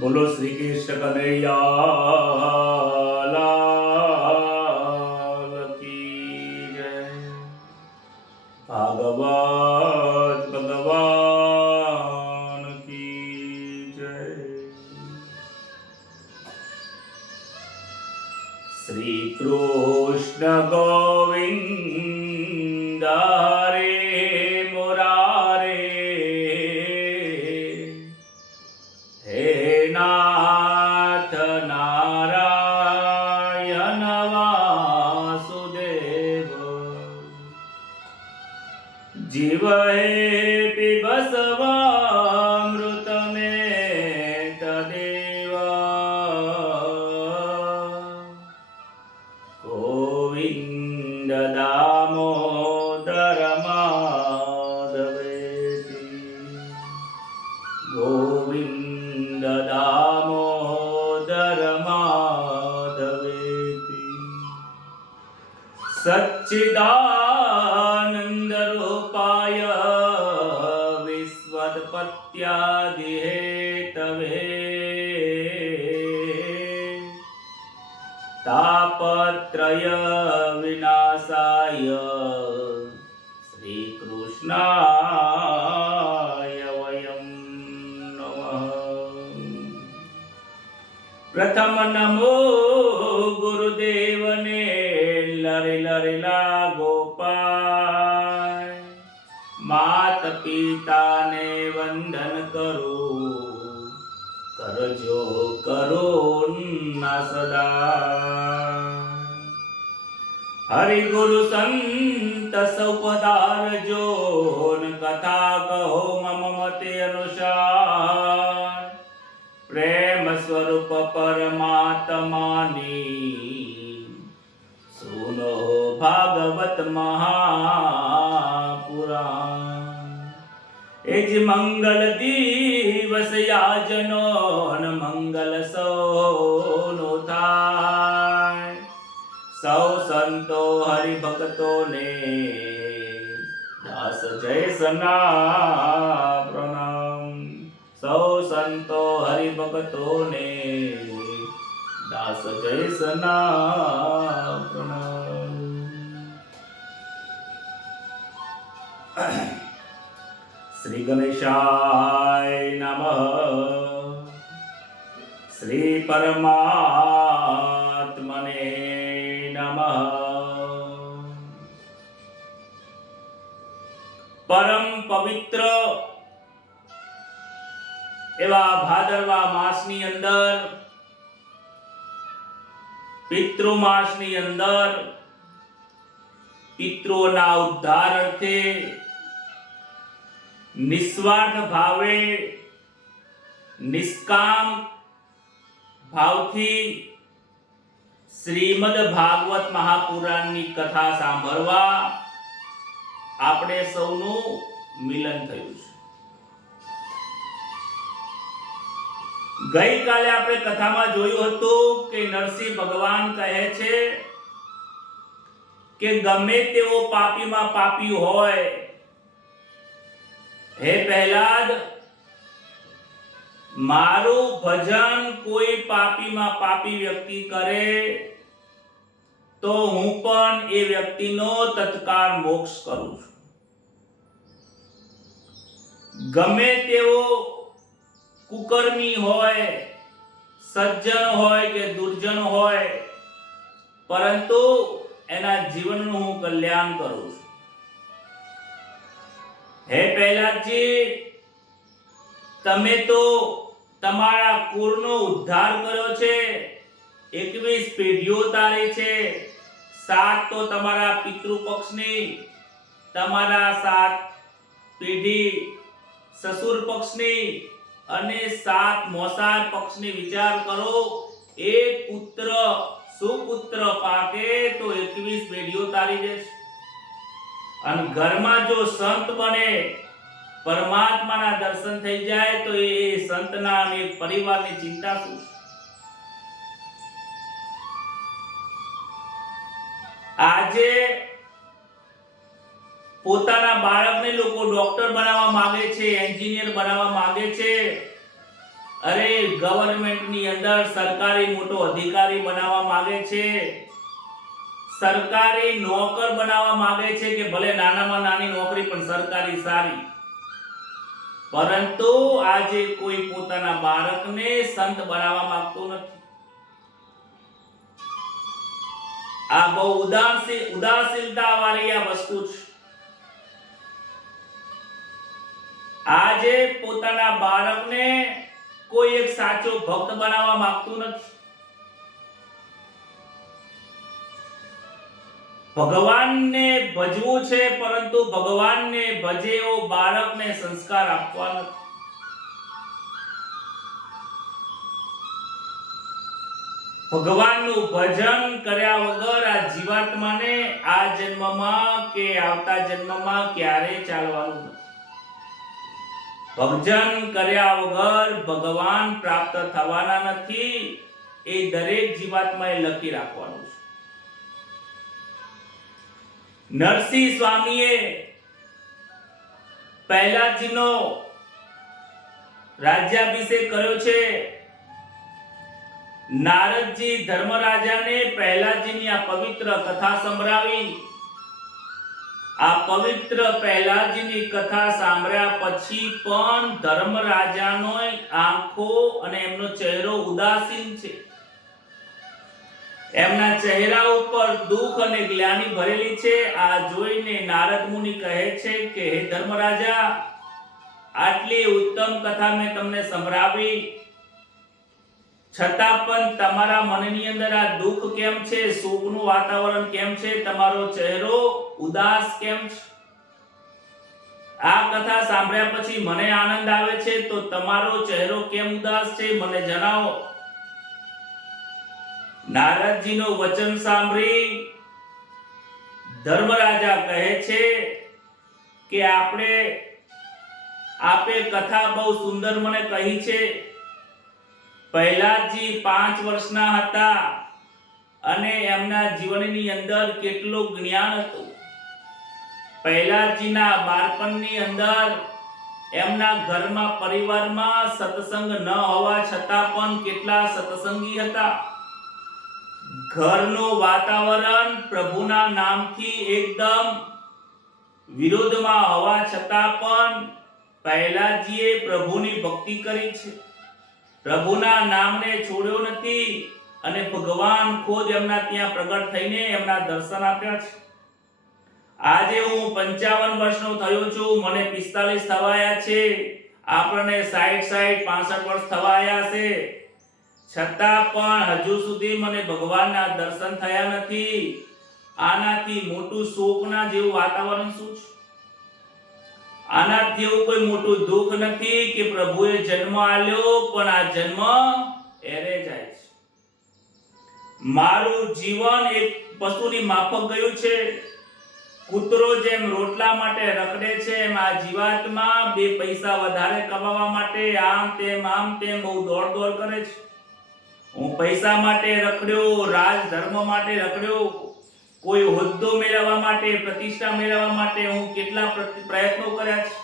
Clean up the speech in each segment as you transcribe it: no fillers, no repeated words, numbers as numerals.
બોલો શ્રી કૃષ્ણ કનૈયા લાલ કી જય। ભાગવત ભગવાન કી જય। શ્રી કૃષ્ણ ગોવિંદ હરે મુરારે હે નાથ નારાયણ વાસુદેવ જીવ હે પીબસવામૃત મેં તદેવ ગોવિંદ દામોદર માધવેતી ગોવિંદ દામોદર માધવેતી સચ્ચિદાનંદ રૂપાય વિશ્વોત્પત્યાદિ હેતવે તાપત્રય વિનાશાય શ્રી કૃષ્ણાય વયમ પ્રથમ નમો ગુરુદેવને લરે લરેલા ગોપાલ માત પિતાને વંદન કરું કરજો કરુણા સદા હરિ ગુરુ સંત સૌ પધારજો કથા કહો મમ મતે અનુસાર પ્રેમ સ્વરૂપ પરમાત્માની સુનો ભાગવત મહાપુરાણ એજ મંગલ દિવસ યાજનો મંગલ સૌનો થાય સૌ સંતો હરિભક્તોને દાસ જય સના પ્રણામ સૌ સંતો હરિભક્તોને દાસ જય સના પ્રણામ। શ્રી ગણેશાય નમઃ શ્રી પરમાત્મને નમઃ। પરમ પવિત્ર એવા ભાદરવા માસની અંદર પિતૃ માસની અંદર પિતૃઓના ઉદ્ધાર અર્થે નિસ્વાર્થ ભાવે નિષ્કામ ભાવથી શ્રીમદ ભાગવત મહાપુરાણની કથા સાંભળવા આપણે સૌનું મિલન થયું છે। ગઈકાલે આપણે કથામાં જોયું હતું કે નરસિંહ ભગવાન કહે છે કે ગમે તેવો પાપીમાં પાપી હોય હે પ્રહલાદ મારું ભજન કોઈ પાપીમાં પાપી વ્યક્તિ કરે તો હું પણ એ વ્યક્તિનો તત્કાળ મોક્ષ કરું છું। ગમે તેવો કુકર્મી હોય સજ્જન હોય કે દુર્જન હોય પરંતુ એના જીવનનું હું કલ્યાણ કરું છું। હે પ્રહલાદજી તમે તો તમારા કુળનો ઉદ્ધાર કર્યો છે 21 પેઢીઓ તારી છે 7 તો તમારા પિતૃ પક્ષની તમારા 7 પેઢી સસુર પક્ષની અને 7 મોસાળ પક્ષની વિચાર કરો એક પુત્ર સુપુત્ર પાકે તો 21 પેઢીઓ તારી જશે। અને ઘરમાં જો સંત બને પરમાત્માના દર્શન થઈ જાય તો એ સંતના અને પરિવારની ચિંતા શું। આજે પોતાના બાળકને લોકો ડોક્ટર બનાવવા માંગે છે, એન્જિનિયર બનાવવા માંગે છે, અરે ગવર્નમેન્ટની અંદર સરકારી મોટો અધિકારી બનાવવા માંગે છે, સરકારી નોકર બનાવવા માંગે છે કે ભલે નાનામાં નાની નોકરી પણ સરકારી સારી, પરંતુ આજે કોઈ પોતાના બાળકને સંત બનાવવા માંગતું નથી. આ બહુ ઉદાસીનતા વાળી આ વસ્તુ છે. આજે પોતાના બાળકને કોઈ એક સાચો ભક્ત બનાવવા માંગતું નથી. ભગવાનને ભજવું છે, પરંતુ ભગવાનને ભજે એવો બાળકને સંસ્કાર આપવા નથી. ભગવાનનું ભજન કર્યા વગર આ જીવાત્માને આ જન્મમાં કે આવતા જન્મમાં ક્યારેય ચાલવાનું નથી. ભજન કર્યા વગર ભગવાન પ્રાપ્ત થવાના નથી. એ દરેક જીવાત્માએ લખી રાખવાનું છે. નરસિંહ સ્વામીએ પહેલાજીનો રાજ્યાભિષેક કર્યો છે. નારદજી ધર્મરાજાને પહેલાજીની આ પવિત્ર કથા સંભળાવી. આ પવિત્ર પહેલાજીની કથા સાંભળ્યા પછી પણ ધર્મરાજાનો આંખો અને એમનો ચહેરો ઉદાસીન છે. એમના ચહેરા ઉપર દુઃખ અને ગ્લાનિ ભરેલી છે. આ જોઈને નારદ મુનિ કહે છે કે હે ધર્મરાજા, આટલી ઉત્તમ કથા મેં તમને સંભળાવી, છતાં પણ તમારા મનની અંદર આ દુઃખ કેમ છે? શોકનું વાતાવરણ કેમ છે? તમારો ચહેરો ઉદાસ કેમ છે? આ કથા સાંભળ્યા પછી મને આનંદ આવે છે, તો તમારો ચહેરો કેમ ઉદાસ છે મને જણાવો. નારદજીનો વચન સાંભળી ધર્મરાજા કહે છે કે આપે કથા બહુ સુંદર મને કહી છે. પહેલાજી 5 વર્ષના હતા અને એમના જીવનની અંદર કેટલું જ્ઞાન હતું. પહેલાજીના બાળપણની અંદર એમના ઘરમાં પરિવારમાં સત્સંગ ન હોવા છતાં પણ કેટલા સત્સંગી હતા. ઘરનું વાતાવરણ પ્રભુના નામથી એકદમ વિરોધમાં હોવા છતાં પણ પહેલાજીએ પ્રભુની ભક્તિ કરી છે. પ્રભુના નામને છોડ્યો નથી અને ભગવાન ખુદ એમના ત્યાં પ્રગટ થઈને એમના દર્શન આપ્યા છે. આજે હું 55 વર્ષનો થયો છું, મને 45 થવાયા છે, આપણને 60 65 વર્ષ થવાયા છે, છતાં પણ હજુ સુધી મને ભગવાનના દર્શન થયા નથી. આનાથી મોટું શોકના જેવું વાતાવરણ શું છે? આનાથી એવું કોઈ મોટું દુઃખ નથી કે પ્રભુએ જન્મ આલ્યો પણ આ જન્મ એરે જાય છે. મારું જીવન એક પશુની માફક ગયું છે. કૂતરો જેમ રોટલા માટે રખડે છે, એમ આ જીવાત્મા 2 પૈસા વધારે કમાવા માટે આમ તેમ બહુ દોડ કરે છે. હું પૈસા માટે રખડ્યો, રાજધર્મ માટે રખડ્યો, કોઈ હોદ્દો મેળવવા માટે, પ્રતિષ્ઠા મેળવવા માટે હું કેટલા પ્રયત્નો કર્યા છે.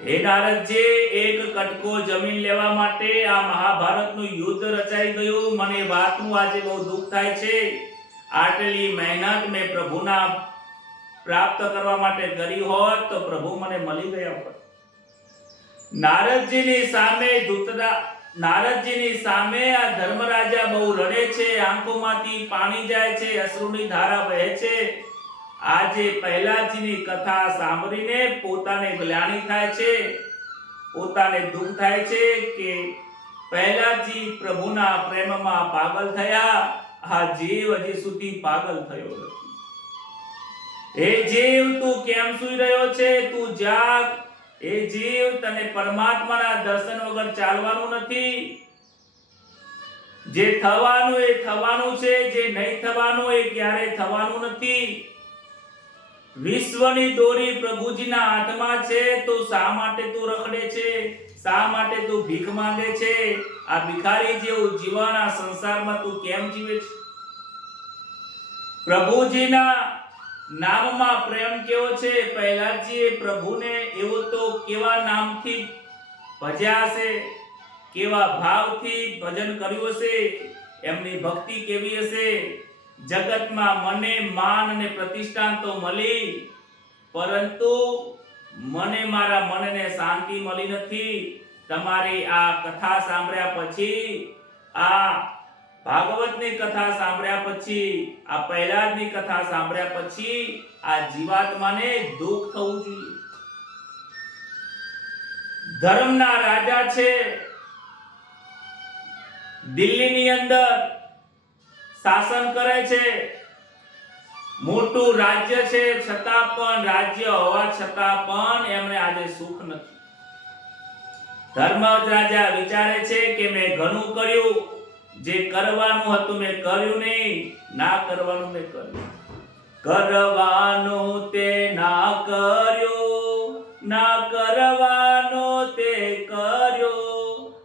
હે નારદજી, એક કટકો જમીન લેવા માટે આ મહાભારતનું યુદ્ધ રચાઈ ગયું. મને વાતનું આજે બહુ દુઃખ થાય છે. આટલી મહેનત મેં પ્રભુના પ્રાપ્ત કરવા માટે કરી હોત તો પ્રભુ મને મળી ગયા હોત. નારદજીની સામે આ ધર્મરાજા બહુ રડે છે. આંખોમાંથી પાણી જાય છે, અશ્રુની ધારા વહે છે. આજે પહેલાજીની કથા સાંભળીને પોતાને ગ્લાનિ થાય છે, પોતાને દુઃખ થાય છે કે પહેલાજી પ્રભુના પ્રેમમાં પાગલ થયા, આ જીવ હજી સુધી પાગલ થયો નથી. હે જીવ, તું કેમ સૂઈ રહ્યો છે? તું જાગ. એ જીવ, તને પરમાત્માના દર્શન વગર ચાલવાનું નથી. જે થવાનું એ થવાનું છે, જે નહીં થવાનું એ ક્યારેય થવાનું નથી. વિશ્વની દોરી પ્રભુજીના હાથમાં છે, તો શા માટે તું રખડે છે? શા માટે તું ભીખ માંગે છે? આ ભિખારી જેવું જીવન આ સંસારમાં તું કેમ જીવે છે? પ્રભુજીના નામમાં પ્રેમ કેવો છે? પહેલાજીએ પ્રભુને એવો તો કેવા નામથી ભજ્યા હશે. કેવા ભાવથી ભજન કર્યું હશે, એમની ભક્તિ કેવી હશે. જગતમાં મને માન અને પ્રતિષ્ઠા તો મળી, પરંતુ મને મારા મનને શાંતિ મળી નથી. તમારી આ કથા સાંભળ્યા પછી, આ ભાગવતની કથા સાંભળ્યા પછી, આ પ્રહલાદની કથા સાંભળ્યા પછી આ જીવાત્માને દુઃખ થવું જોઈએ. ધર્મના રાજા છે, દિલ્હીની અંદર શાસન કરે છે, મોટું રાજ્ય છે, છતાં પણ રાજ્ય હોવા છતાં પણ એમને આજે સુખ નથી. ધર્મજ રાજા વિચારે છે કે મેં ઘણું કર્યું, જે કરવાનું હતું મેં કર્યું નહીં, ના કરવાનું મેં કર્યું. કરવાનું તે ના કર્યું, ના કરવાનું તે કર્યું.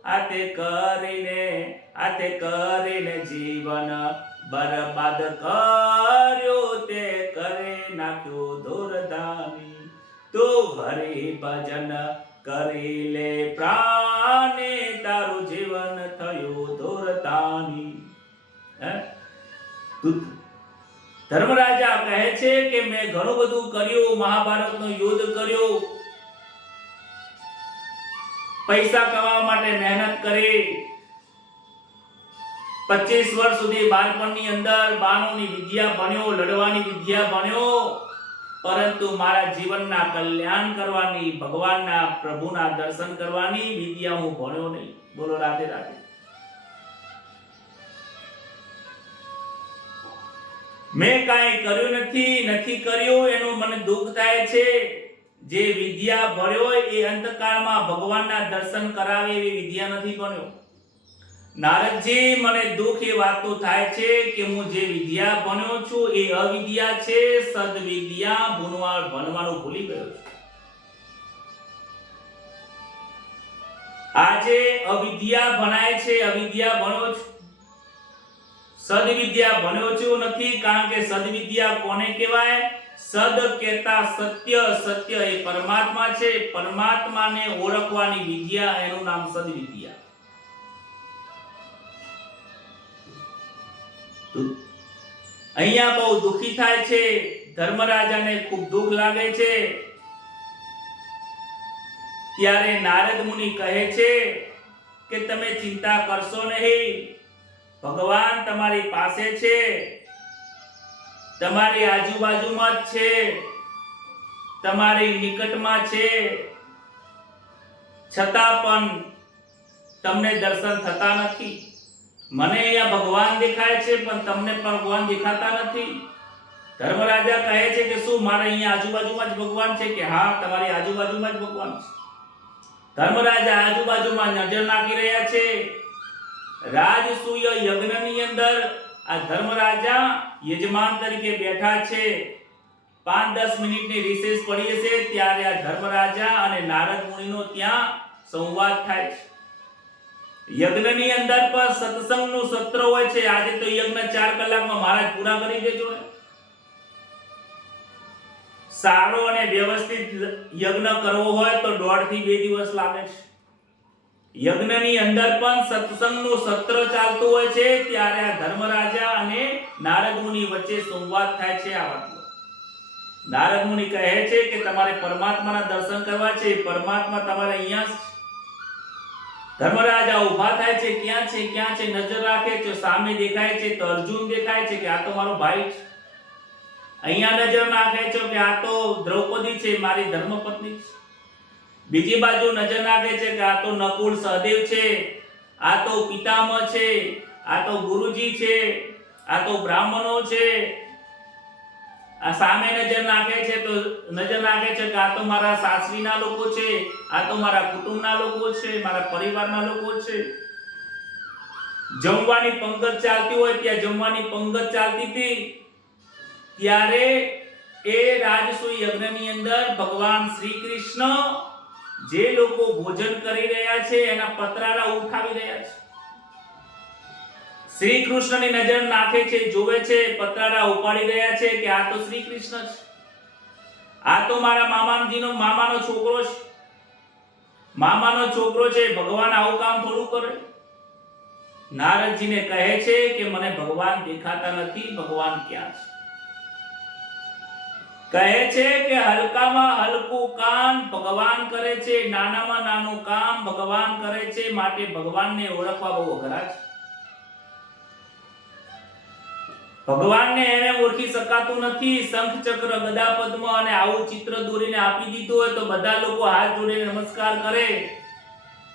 આ તે કરીને જીવન બરબાદ કર્યું, તે કરે નાખ્યું દુર્દાની. તું હરિ ભજન કરી લે પ્રાણે, તારું જીવન થયું દુર્દાની. ધર્મરાજા કહે છે કે મેં ઘણું બધું કર્યું, મહાભારતનું યુદ્ધ કર્યું, પૈસા કમાવા માટે મહેનત કરી, 25 વર્ષ સુધી બાળપણની અંદર બાણોની વિદ્યા ભણ્યો, લડવાની વિદ્યા ભણ્યો, પરંતુ મારા જીવનના કલ્યાણ કરવાની, ભગવાનના પ્રભુના દર્શન કરવાની વિદ્યા હું ભણ્યો નહીં. બોલો રાધે રાધે. મેં કાંઈ કર્યું નથી કર્યું એનું મને દુઃખ થાય છે. જે વિદ્યા ભણ્યો એ અંતકાળમાં ભગવાનના દર્શન કરાવે એવી વિદ્યા નથી ભણ્યો. નારદજી, મને દુઃખ એ વાતનું થાય છે કે હું જે વિદ્યા ભણ્યો છું એ અવિદ્યા છે, સદવિદ્યા ભણવાનું ભૂલી ગયો છું. આજે અવિદ્યા ભણાય છે, અવિદ્યા ભણ્યો છું, સદવિદ્યા ભણ્યો છું નથી. કારણ કે સદવિદ્યા કોને કહેવાય? સદ કહેતા સત્ય, સત્ય એ પરમાત્મા છે, પરમાત્માને ઓળખવાની વિદ્યા, એનું નામ સદવિદ્યા. અહીંયા બહુ દુખી થાય છે. ધર્મરાજાને ખૂબ દુઃખ લાગે છે. ત્યારે નારદ મુનિ કહે છે કે તમે ચિંતા કરશો નહીં, ભગવાન તમારી પાસે છે, તમારી આજુબાજુમાં જ છે, તમારી નિકટમાં છે, છતાં પણ તમને દર્શન થતા નથી. મને અહીંયા ભગવાન દેખાય છે, પણ તમને પણ ભગવાન દેખાતા નથી. ધર્મરાજા કહે છે કે શું મારે અહીંયા આજુબાજુમાં જ ભગવાન છે? કે હા, તમારી આજુબાજુમાં જ ભગવાન છે. ધર્મરાજા આજુબાજુમાં નજર નાખી રહ્યા છે. રાજસૂય યજ્ઞની અંદર આ ધર્મરાજા યજમાન તરીકે બેઠા છે. 5-10 મિનિટની રિસેસ પડી હશે, ત્યારે આ ધર્મરાજા અને નારદ મુનિનો ત્યાં સંવાદ થાય છે. યજ્ઞની અંદર પણ સત્સંગનું સત્ર હોય છે. આજે તો યજ્ઞ 4 કલાકમાં મહારાજ પૂરા કરી દેજો ને. સારો અને વ્યવસ્થિત યજ્ઞ કરવો હોય તો 1.5 થી 2 દિવસ લાગે છે. યજ્ઞની અંદર પણ સત્સંગનું સત્ર ચાલતું હોય છે. ત્યારે આ ધર્મરાજા અને નારદ મુનિ વચ્ચે સંવાદ થાય છે. આ વાતનો નારદ મુનિ કહે છે કે તમારે પરમાત્માના દર્શન કરવા છે, પરમાત્મા તમારે અહીંયા છે. ધર્મરાજા ઊભા થાય છે. ક્યાં છે, ક્યાં છે? નજર રાખે છે, સામે દેખાય છે તો અર્જુન દેખાય છે કે આ તો મારો ભાઈ છે. અહીંયા નજર નાખે છે કે આ તો દ્રૌપદી છે, મારી ધર્મપત્ની છે. બીજી બાજુ નજર નાખે છે કે આ તો નકુલ સહદેવ છે, આ તો પિતામહ છે, આ તો ગુરુજી છે, આ તો બ્રાહ્મણો છે. આ સામે નજર નાખે છે તો નજર નાખે છે કે આ તો મારા સાસરીના લોકો છે, આ તો મારા કુટુંબના લોકો છે, મારા પરિવારના લોકો છે. જમવાની પંગત ચાલતી હોય ત્યાં જમવાની પંગત ચાલતી હતી. ત્યારે એ રાજસૂય યજ્ઞની અંદર ભગવાન શ્રી કૃષ્ણ જે લોકો ભોજન કરી રહ્યા છે એના પતરારા ઉઠાવી રહ્યા છે. શ્રી કૃષ્ણની નજર નાખે છે, જોવે છે, પતરારા ઉપાડી રહ્યા છે કે આ તો શ્રી કૃષ્ણ છે, આ તો મારા મામાનો છોકરો છે. મામાનો છોકરો છે, ભગવાન આવું કામ થોડું કરે? નારદજીને કહે છે કે મને ભગવાન દેખાતા નથી, ભગવાન ક્યાં છે? કહે છે કે હલકામાં હલકું કામ ભગવાન કરે છે, નાનામાં નાનું કામ ભગવાન કરે છે, માટે ભગવાનને ઓળખવા બહુ અઘરા છે. ભગવાનને એને ઓળખી શકાતું નથી. શંખ ચક્ર ગદા પદ્મ અને આવું ચિત્ર દોરીને આપી દીધું હોય તો બધા લોકો હાથ જોડીને નમસ્કાર કરે,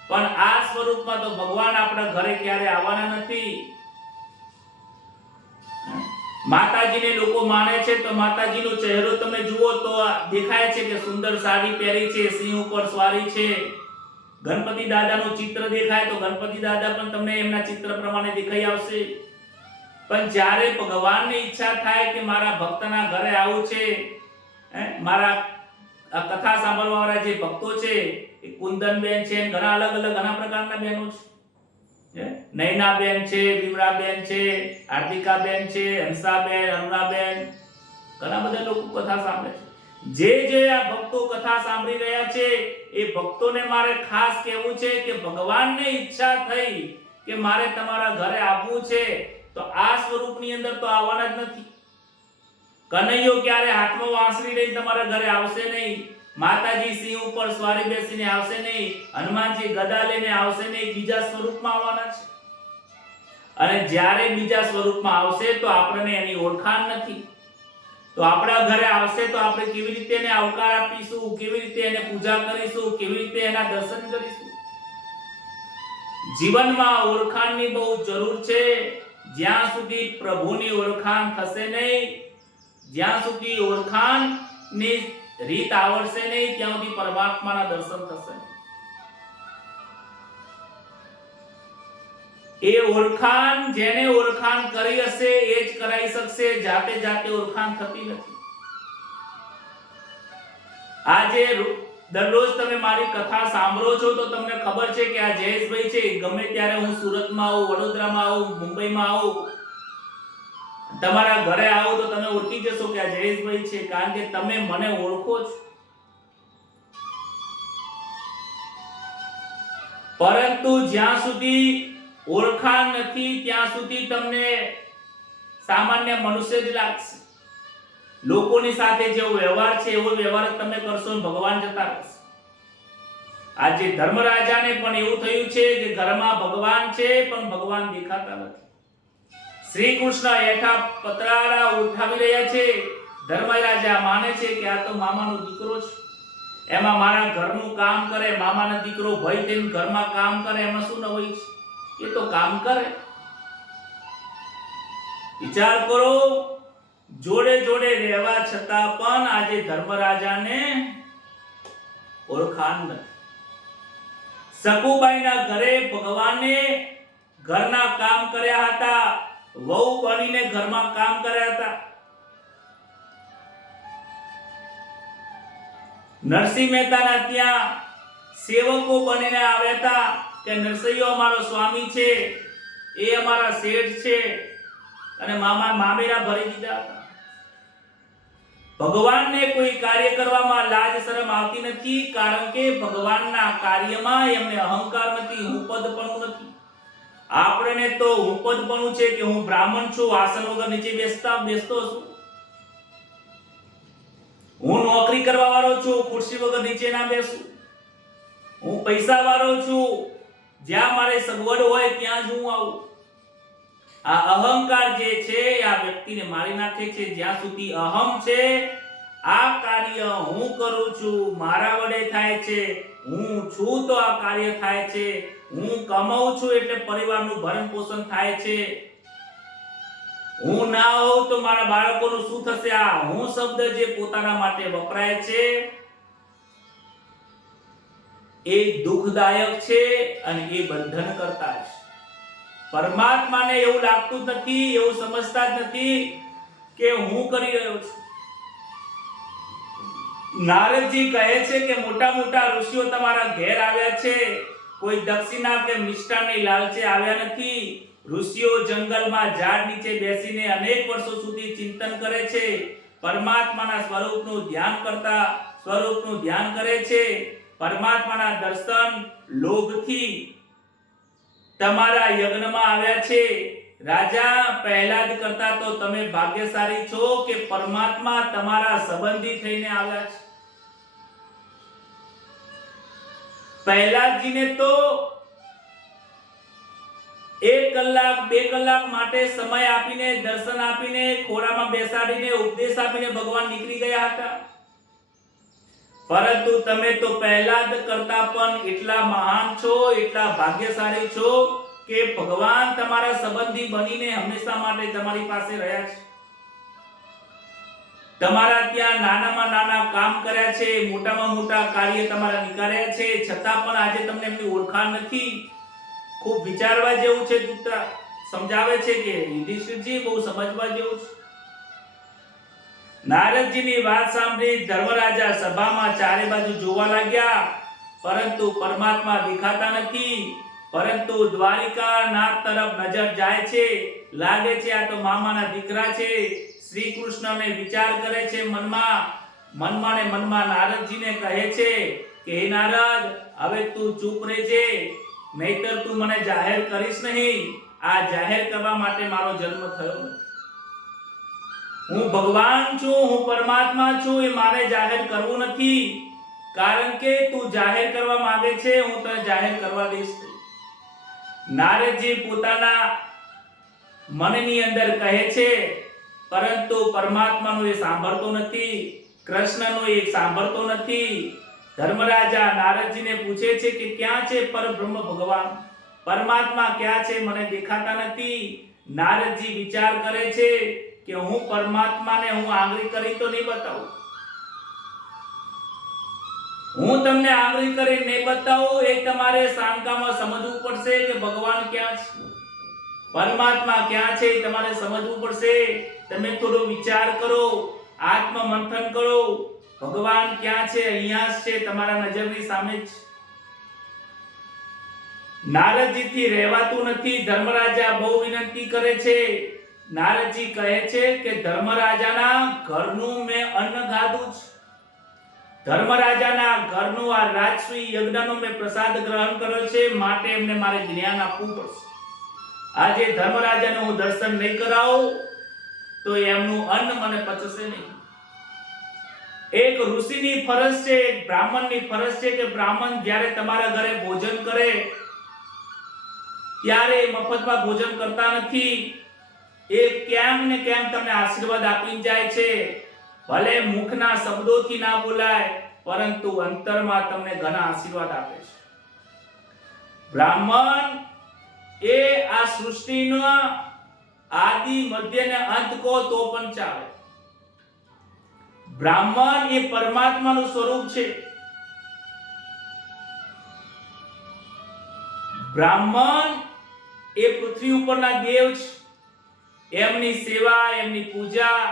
પણ આ સ્વરૂપમાં તો ભગવાન આપણા ઘરે ક્યારે આવવાના નથી. માતાજીને લોકો માને છે તો માતાજીનો ચહેરો તમે જુઓ તો દેખાય છે કે સુંદર સાડી પહેરી છે, સિંહ ઉપર સવારી છે. ગણપતિ દાદાનું ચિત્ર દેખાય તો ગણપતિ દાદા પણ તમને એમના ચિત્ર પ્રમાણે દેખાઈ આવશે. પણ જ્યારે ભગવાનની ઈચ્છા થાય કે મારા ભક્તના ઘરે આવું છે, મારા કથા સાંભળવા વાળા જે ભક્તો છે, એ કુંદનબેન છે, ઘણા અલગ અલગ ઘણા પ્રકારના બહેનો છે, નૈનાબેન છે, વિમળાબેન છે, હાર્દિકાબેન છે, હંસાબેન, અરુણાબેન, ઘણા બધા લોકો કથા સાંભળે છે. જે આ ભક્તો કથા સાંભળી રહ્યા છે એ ભક્તોને મારે ખાસ કહેવું છે કે ભગવાનને ઈચ્છા થઈ કે મારે તમારા ઘરે આવવું છે તો આ સ્વરૂપની અંદર તો આવવાના જ નથી. કનૈયો ક્યારે હાથમાં વાંસળી લઈને તમારા ઘરે આવશે નહીં, માતાજી સિંહ ઉપર સવારી બેસીને આવશે નહીં, હનુમાનજી ગદા લઈને આવશે નહીં, બીજા સ્વરૂપમાં આવવાના છે. અને જ્યારે બીજા સ્વરૂપમાં આવશે તો આપણને એની ઓળખાણ નથી. તો આપણા ઘરે આવશે તો આપણે કેવી રીતે એને આવકાર આપીશું, કેવી રીતે એને પૂજા કરીશું, કેવી રીતે એના દર્શન કરીશું? જીવનમાં ઓળખાણની બહુ જરૂર છે. જ્યાં સુધી પ્રભુની ઓળખાણ થશે નહીં, જ્યાં સુધી ઓળખાણની રીત આવડશે નહીં, ત્યાં સુધી પરમાત્માના દર્શન થશે નહીં. એ ઓળખાણ જેને ઓળખાણ કરી હશે એ જ કરાઈ શકશે, જાતે જાતે ઓળખાણ થતી નથી. આજે દરરોજ તમે મારી કથા સાંભળો છો તો તમને ખબર છે કે આ જયેશભાઈ છે, ગમે ત્યારે હું સુરતમાં આવું, વડોદરામાં આવું, મુંબઈમાં આવું, તમારા ઘરે આવો તો તમે ઓળખી જશો કે આ જયેશભાઈ છે, કારણ કે તમે મને ઓળખો છો. પરંતુ જ્યાં સુધી ઓળખાણ નથી ત્યાં સુધી તમને સામાન્ય મનુષ્ય જ લાગશે. લોકોની સાથે જેવો વ્યવહાર છે એવો વ્યવહાર તમે કરશો અને ભગવાન જતા રહેશે. આજે ધર્મરાજાને પણ એવું થયું છે કે ઘરમાં ભગવાન છે પણ ભગવાન દેખાતા નથી. શ્રી કૃષ્ણ હેઠા પતરાળા ઉઠાવી રહ્યા છે. ધર્મરાજા માને છે કે આ તો મામાનો દીકરો છે, એમાં મારા ઘરનું કામ કરે, મામાનો દીકરો ભય થઈને ઘરમાં કામ કરે, એમાં શું નવાઈ છે? એ તો કામ કરે. વિચાર કરો, જોડે જોડે રહેવા છતાં પણ આજે ધર્મરાજાને ઓળખાણ નથી. સકુબાઈના ઘરે ભગવાને ઘરના કામ કર્યા હતા, વહુ બનીને ઘરમાં કામ કર્યા હતા. નરસિંહ મહેતાના ત્યાં સેવકો બનીને આવ્યા હતા કે નરસૈયો અમારો સ્વામી છે, એ અમારા શેઠ છે, અને મામેરા ભરી દીધા હતા. ભગવાનને કોઈ કાર્ય કરવામાં લાજ શરમ આવતી નથી, કારણ કે ભગવાનના કાર્યમાં એમને અહંકાર નથી, હુંપદપણું નથી. આપણને તો હુંપદપણું છે કે હું બ્રાહ્મણ છું, આસન વગર નીચે બેસતો છું, હું નોકરી કરવા વાળો છું, ખુરશી વગર નીચે ના બેસું, હું પૈસા વાળો છું, જ્યાં મારે સગવડ હોય ત્યાં જ હું આવું. આ અહંકાર જે છે આ વ્યક્તિને મારી નાખે છે. જ્યાં સુધી અહમ છે, આ કાર્ય હું કરું છું, મારા વડે થાય છે, હું છું તો આ કાર્ય થાય છે, હું કમાઉં છું એટલે પરિવારનું ભરણ પોષણ થાય છે, હું ના હોઉં તો મારા બાળકોનું શું થશે? આ હું શબ્દ જે પોતાના માટે વપરાય છે એ દુઃખદાયક છે અને એ બંધન કરતા છે. પરમાત્માને એવું લાગતું જ નથી, એવું સમજતા જ નથી કે હું કરી રહ્યો છું. નારદજી કહે છે કે મોટા મોટા ઋષિઓ તમારા ઘેર આવ્યા છે, કોઈ દક્ષિણા કે મિષ્ટાનની લાલચે આવ્યા નથી. ઋષિઓ જંગલમાં ઝાડ નીચે બેસીને અનેક વર્ષો સુધી ચિંતન કરે છે, પરમાત્માના સ્વરૂપનું ધ્યાન કરે છે, પરમાત્માના દર્શન લોભથી તમારા યજ્ઞમાં આવ્યા છે. રાજા, પહેલાદ કરતા તો તમે ભાગ્યશાળી છો કે પરમાત્મા તમારા સંબંધી થઈને આવ્યા છે. પહેલાદજીને તો 1 કલાક 2 કલાક માટે સમય આપીને, દર્શન આપીને, ખોરામાં બેસાડીને, ઉપદેશ આપીને ભગવાન નીકળી ગયા હતા. પરંતુ તમે તો પહેલાદ કરતા પણ એટલા મહાન છો, એટલા ભાગ્યશાળી છો કે ભગવાન તમારા સંબંધી બનીને હંમેશા માટે તમારી પાસે રહ્યા છે. તમારા ત્યાં નાનામાં નાના કામ કર્યા છે, મોટામાં મોટા કાર્ય તમારા નીકળ્યા છે, છતાં પણ આજે તમને એમની ઓળખાણ નથી. ખૂબ વિચારવા જેવું છે. દૂતરા સમજાવે છે કે યુધિષ્ઠિરજી બહુ સમજવા જેવું છે. નારદજીની વાત સાંભળી ધર્મરાજા સભામાં ચારે બાજુ જોવા લાગ્યા, પરંતુ પરમાત્મા દેખાતા નથી. પરંતુ દ્વારિકાનાથ તરફ નજર જાય છે. લાગે છે આ તો મામાના દીકરા છે. શ્રી કૃષ્ણને વિચાર કરે છે મનમાં ને મનમાં નારદજીને કહે છે કે હે નારદ, હવે તું ચૂપ રહેજે, નહીતર તું મને જાહેર કરીશ નહીં. આ જાહેર કરવા માટે મારો જન્મ થયો નથી. હું ભગવાન છું, હું પરમાત્મા છું, એ મારે જાહેર કરવું નથી. કારણ કે તું જાહેર કરવા માંગે છે, હું તને જાહેર કરવા દઈશ નહીં. નારદજી પોતાના મનની અંદર કહે છે, પરંતુ પરમાત્માનું એ સાંભળતો નથી, કૃષ્ણનું એ સાંભળતો નથી. ધર્મરાજા નારદજીને પૂછે છે કે ક્યાં છે પરબ્રહ્મ ભગવાન, પરમાત્મા ક્યાં છે, મને દેખાતા નથી. નારદજી વિચાર કરે છે કે હું પરમાત્માને હું આંગળી કરી તો નહીં બતાવું, હું તમને આંગળી કરી નહીં બતાવું. એ તમારે શાંકામાં સમજવું પડશે કે ભગવાન ક્યાં છે, પરમાત્મા ક્યાં છે, તમારે સમજવું પડશે. તમે થોડો વિચાર કરો, આત્મ મંથન કરો. ભગવાન ક્યાં છે? અહીંયા જ છે, તમારા નજરની સામે જ. નારદજીથી રહેવાતું નથી. ધર્મરાજા બહુ વિનંતી કરે છે. નારદજી કહે છે કે ધર્મરાજાના ઘરનું મેં અન્ન ખાધું છે, ધર્મરાજાના ઘરનું આ રાજસૂય યજ્ઞનો મેં પ્રસાદ ગ્રહણ કર્યો છે, માટે એમને મારે જ્ઞાન આપવું પડશે. આજે ધર્મરાજાને હું દર્શન નહીં કરાવું તો એમનું અન્ન મને પચશે નહીં. એક ઋષિની ફરજ છે, એક બ્રાહ્મણની ફરજ છે કે બ્રાહ્મણ જ્યારે તમારા ઘરે ભોજન કરે ત્યારે મફતમાં ભોજન કરતા નથી. એ કેમ ને કેમ તમને આશીર્વાદ આપીને જાય છે. ભલે મુખના શબ્દોથી ના બોલાય, પરંતુ અંતરમાં તમને ઘણા આશીર્વાદ આપે છે. બ્રાહ્મણ એ આ સૃષ્ટિનો આદિ, મધ્ય ને અંત કહો તો પણ ચાલે. બ્રાહ્મણ એ પરમાત્માનું સ્વરૂપ છે. બ્રાહ્મણ એ પૃથ્વી ઉપરના દેવ છે. એમની સેવા, એમની પૂજા,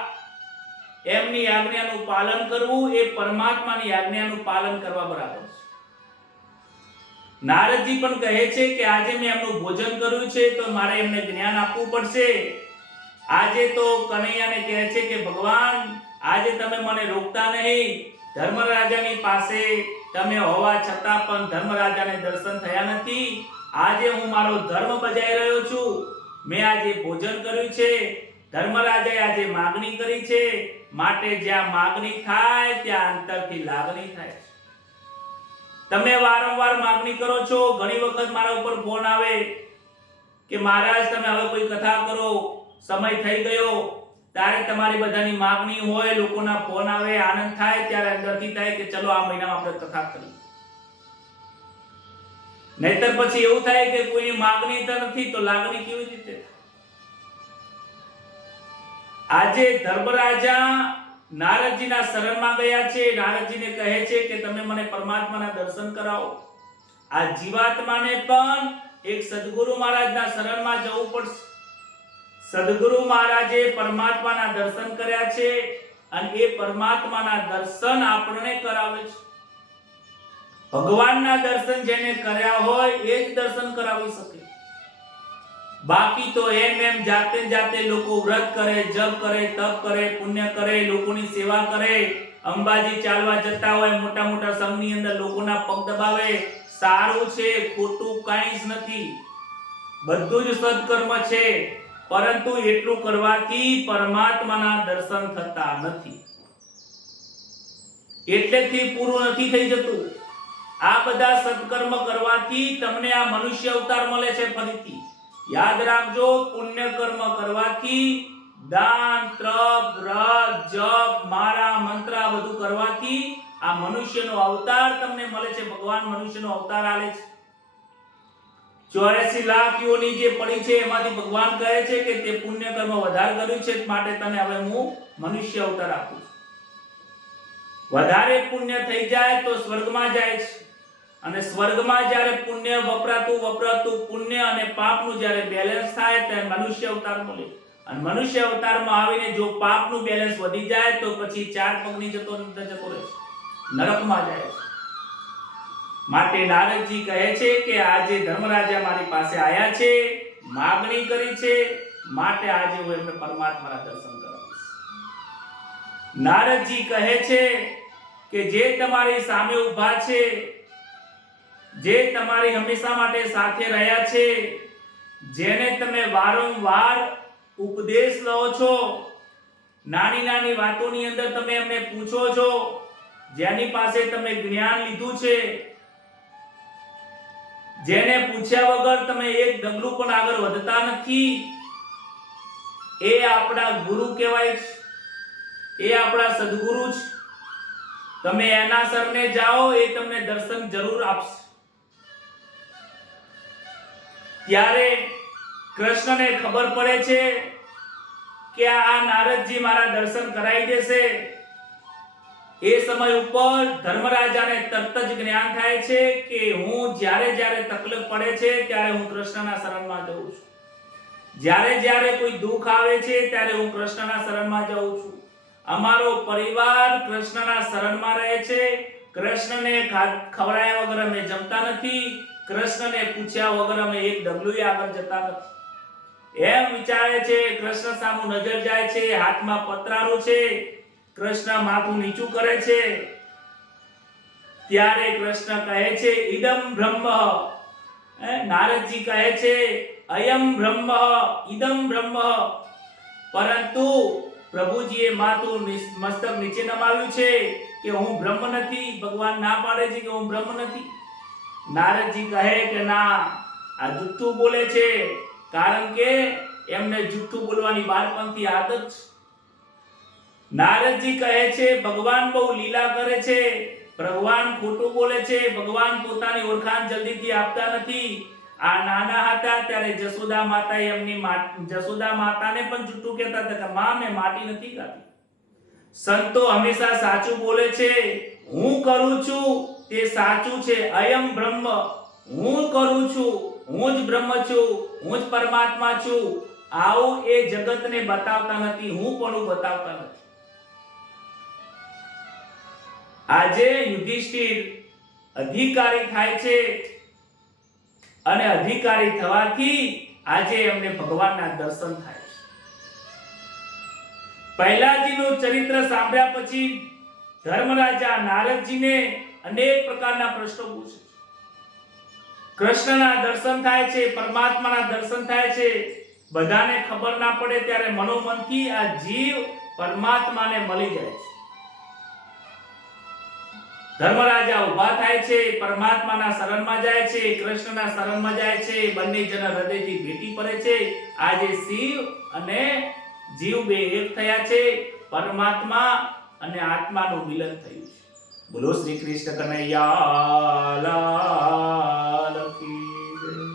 એમની આજ્ઞાનું પાલન કરવું એ પરમાત્માની આજ્ઞાનું પાલન કરવા બરાબર છે. નારદજી પણ કહે છે કે આજે મેં એમનું ભોજન કર્યું છે તો મારે એમને જ્ઞાન આપવું પડશે. આજે તો કનૈયાને કહે છે કે ભગવાન, આજે તમે મને રોકતા નહીં. ધર્મરાજાની પાસે તમે હોવા છતાં પણ ધર્મરાજાને દર્શન થયા નથી. આજે હું મારો ધર્મ બજાવી રહ્યો છું. મેં આજે ભોજન કર્યું છે. ધર્મરાજાએ આજે માગણી કરી છે, માટે જ્યાં માગણી થાય ત્યાં અંતરથી લાગણી થાય છે. તમે વારંવાર માગણી કરો છો. ઘણી વખત મારા ઉપર ફોન આવે કે મહારાજ તમે હવે કોઈ કથા કરો, સમય થઈ ગયો. ત્યારે તમારી બધાની માગણી હોય, લોકોના ફોન આવે, આનંદ થાય, ત્યારે અંદરથી થાય કે ચલો આ મહિનામાં આપણે કથા કરીએ. નહીતર પછી એવું થાય કે કોઈની માગણી તો નથી તો લાગણી કેવી રીતે? આજે ધર્મરાજા નારદજીના શરણમાં ગયા છે. નારદજીને કહે છે કે તમે મને પરમાત્માના દર્શન કરાવો. આ જીવાત્માને પણ એક સદગુરુ મહારાજના શરણમાં જવું પડશે. સદગુરુ મહારાજે પરમાત્માના દર્શન કર્યા છે અને એ પરમાત્માના દર્શન આપણને કરાવે છે. ભગવાનના દર્શન જેને કર્યા હોય એ જ દર્શન કરાવી શકે. બાકી તો એમ જાતે લોકો વ્રત કરે, જપ કરે, તપ કરે, પુણ્ય કરે, લોકોની સેવા કરે અંબાજી ચાલવા જતા હોય, મોટા મોટા સંઘની અંદર લોકોના પગ દબાવે, સારું છે, ખોટું કાંઈ જ નથી, બધું જ સત્કર્મ છે, પરંતુ એટલું કરવાથી પરમાત્માના દર્શન થતા નથી, એટલેથી પૂરું નથી થઈ જતું. આ બધા સત્કર્મ કરવાથી તમને આ મનુષ્ય અવતાર મળે છે. ફરીથી યાદ રાખજો, પુણ્ય કર્મ કરવાથી, દાન, તપ, વ્રત, જપ, માળા, મંત્ર બધું કરવાથી આ મનુષ્યનો અવતાર તમને મળે છે. ભગવાન મનુષ્યનો અવતાર આલે છે. 84 લાખ યોની જે પડી છે એમાંથી ભગવાન કહે છે કે તે પુણ્ય કર્મ વધારે કર્યું છે, માટે તને હવે હું મનુષ્ય અવતાર આપું છું. વધારે પુણ્ય થઈ જાય તો સ્વર્ગમાં જાય છે, અને સ્વર્ગમાં જ્યારે પુણ્ય વપરાતું પુણ્ય અને પાપનું જ્યારે બેલેન્સ થાય ત્યારે મનુષ્ય અવતાર મળે. અને મનુષ્ય અવતારમાં આવીને જો પાપનું બેલેન્સ વધી જાય તો પછી 4 પગની જતો રહે છે, નરકમાં જાય છે. માટે નારદજી કહે છે કે આજે ધર્મરાજા મારી પાસે આયા છે, માગણી કરી છે, માટે આજે હું એમને પરમાત્માના દર્શન કરાવીશ. નારદજી કહે છે કે જે તમારી સામે ઊભા છે, જે તમારી હંમેશા માટે સાથે રહ્યા છે, જેને તમે વારંવાર ઉપદેશ લો છો, નાની નાની વાતોની અંદર તમે એમને પૂછો છો, જેની પાસે તમે જ્ઞાન લીધું છે, જેને પૂછ્યા વગર તમે એક ડગલું પણ આગળ વધતા નથી, એ આપણા ગુરુ કહેવાય છે, એ આપણા સદગુરુ છે. તમે એના શરણે જાઓ, એ તમને દર્શન જરૂર આપશે. ત્યારે કૃષ્ણને ખબર પડે છે કે આ નારદજી મારા દર્શન કરાવી દેશે. એ સમય ઉપર ધર્મરાજાને તરત જ જ્ઞાન થાય છે કે હું જ્યારે તકલીફ પડે છે ત્યારે હું કૃષ્ણના શરણમાં જાઉં છું, જ્યારે કોઈ દુઃખ આવે છે ત્યારે હું કૃષ્ણના શરણમાં જાઉં છું. અમારો પરિવાર કૃષ્ણના શરણમાં રહે છે. કૃષ્ણને ખવડાયા વગર અમે જમતા નથી, કૃષ્ણને પૂછ્યા વગર અમે એક ડગલું આગળ જતા નથી. એમ વિચારે છે. કૃષ્ણ સામુ નજર જાય છે, હાથમાં પતરારું છે, કૃષ્ણ માથું નીચું કરે છે. ત્યારે કૃષ્ણ કહે છે ઇદમ બ્રહ્મ. નારદજી કહે છે અયમ બ્રહ્મ, ઇદમ બ્રહ્મ. પરંતુ પ્રભુજીએ માથું મસ્તક નીચે નમાવ્યું છે કે હું બ્રહ્મ નથી. ભગવાન ના પાડે છે કે હું બ્રહ્મ નથી. નારદજી કહે કે ના, આ જુઠ્ઠું બોલે છે, કારણ કે એમને જુઠ્ઠું બોલવાની બાળપણથી આદત છે. નારદજી કહે છે ભગવાન બહુ લીલા કરે છે, ભગવાન ખોટું બોલે છે, ભગવાન પોતાની ઓળખાણ જલ્દીથી આપતા નથી. આ નાના હતા ત્યારે જશોદા માતાએ એમની જશોદા માતાને પણ જુઠ્ઠું કહેતા હતા કે માં મેં માટી નથી ખાધી. સંતો હંમેશા સાચું બોલે છે. હું કરું છું તે સાચું છે. અયમ બ્રહ્મ, હું કરું છું, હું જ બ્રહ્મ છું, હું જ પરમાત્મા છું. આવું એ જગતને બતાવતા નથી, હું પણ બતાવતા નથી. આજે યુધિષ્ઠિર અધિકારી થાય છે, અને અધિકારી થવાથી આજે એમને ભગવાનના દર્શન થાય છે. પહેલાજીનું ચરિત્ર સાંભળ્યા પછી ધર્મરાજા નારદજીને અનેક પ્રકારના પ્રશ્નો પૂછે. કૃષ્ણના દર્શન થાય છે, પરમાત્માના દર્શન થાય છે. બધાને ખબર ના પડે ત્યારે મનોમનથી આ જીવ પરમાત્માને મળી જાય છે. ધર્મરાજા ઊભા થાય છે, પરમાત્માના શરણમાં જાય છે, કૃષ્ણના શરણમાં જાય છે. બંને જણા હૃદયથી ભેટી પડે છે. આજે શિવ અને જીવ બે એક થયા છે. પરમાત્મા અને આત્માનું મિલન થયું છે. બોલો શ્રી કૃષ્ણ કનૈયા લાલ કી જય.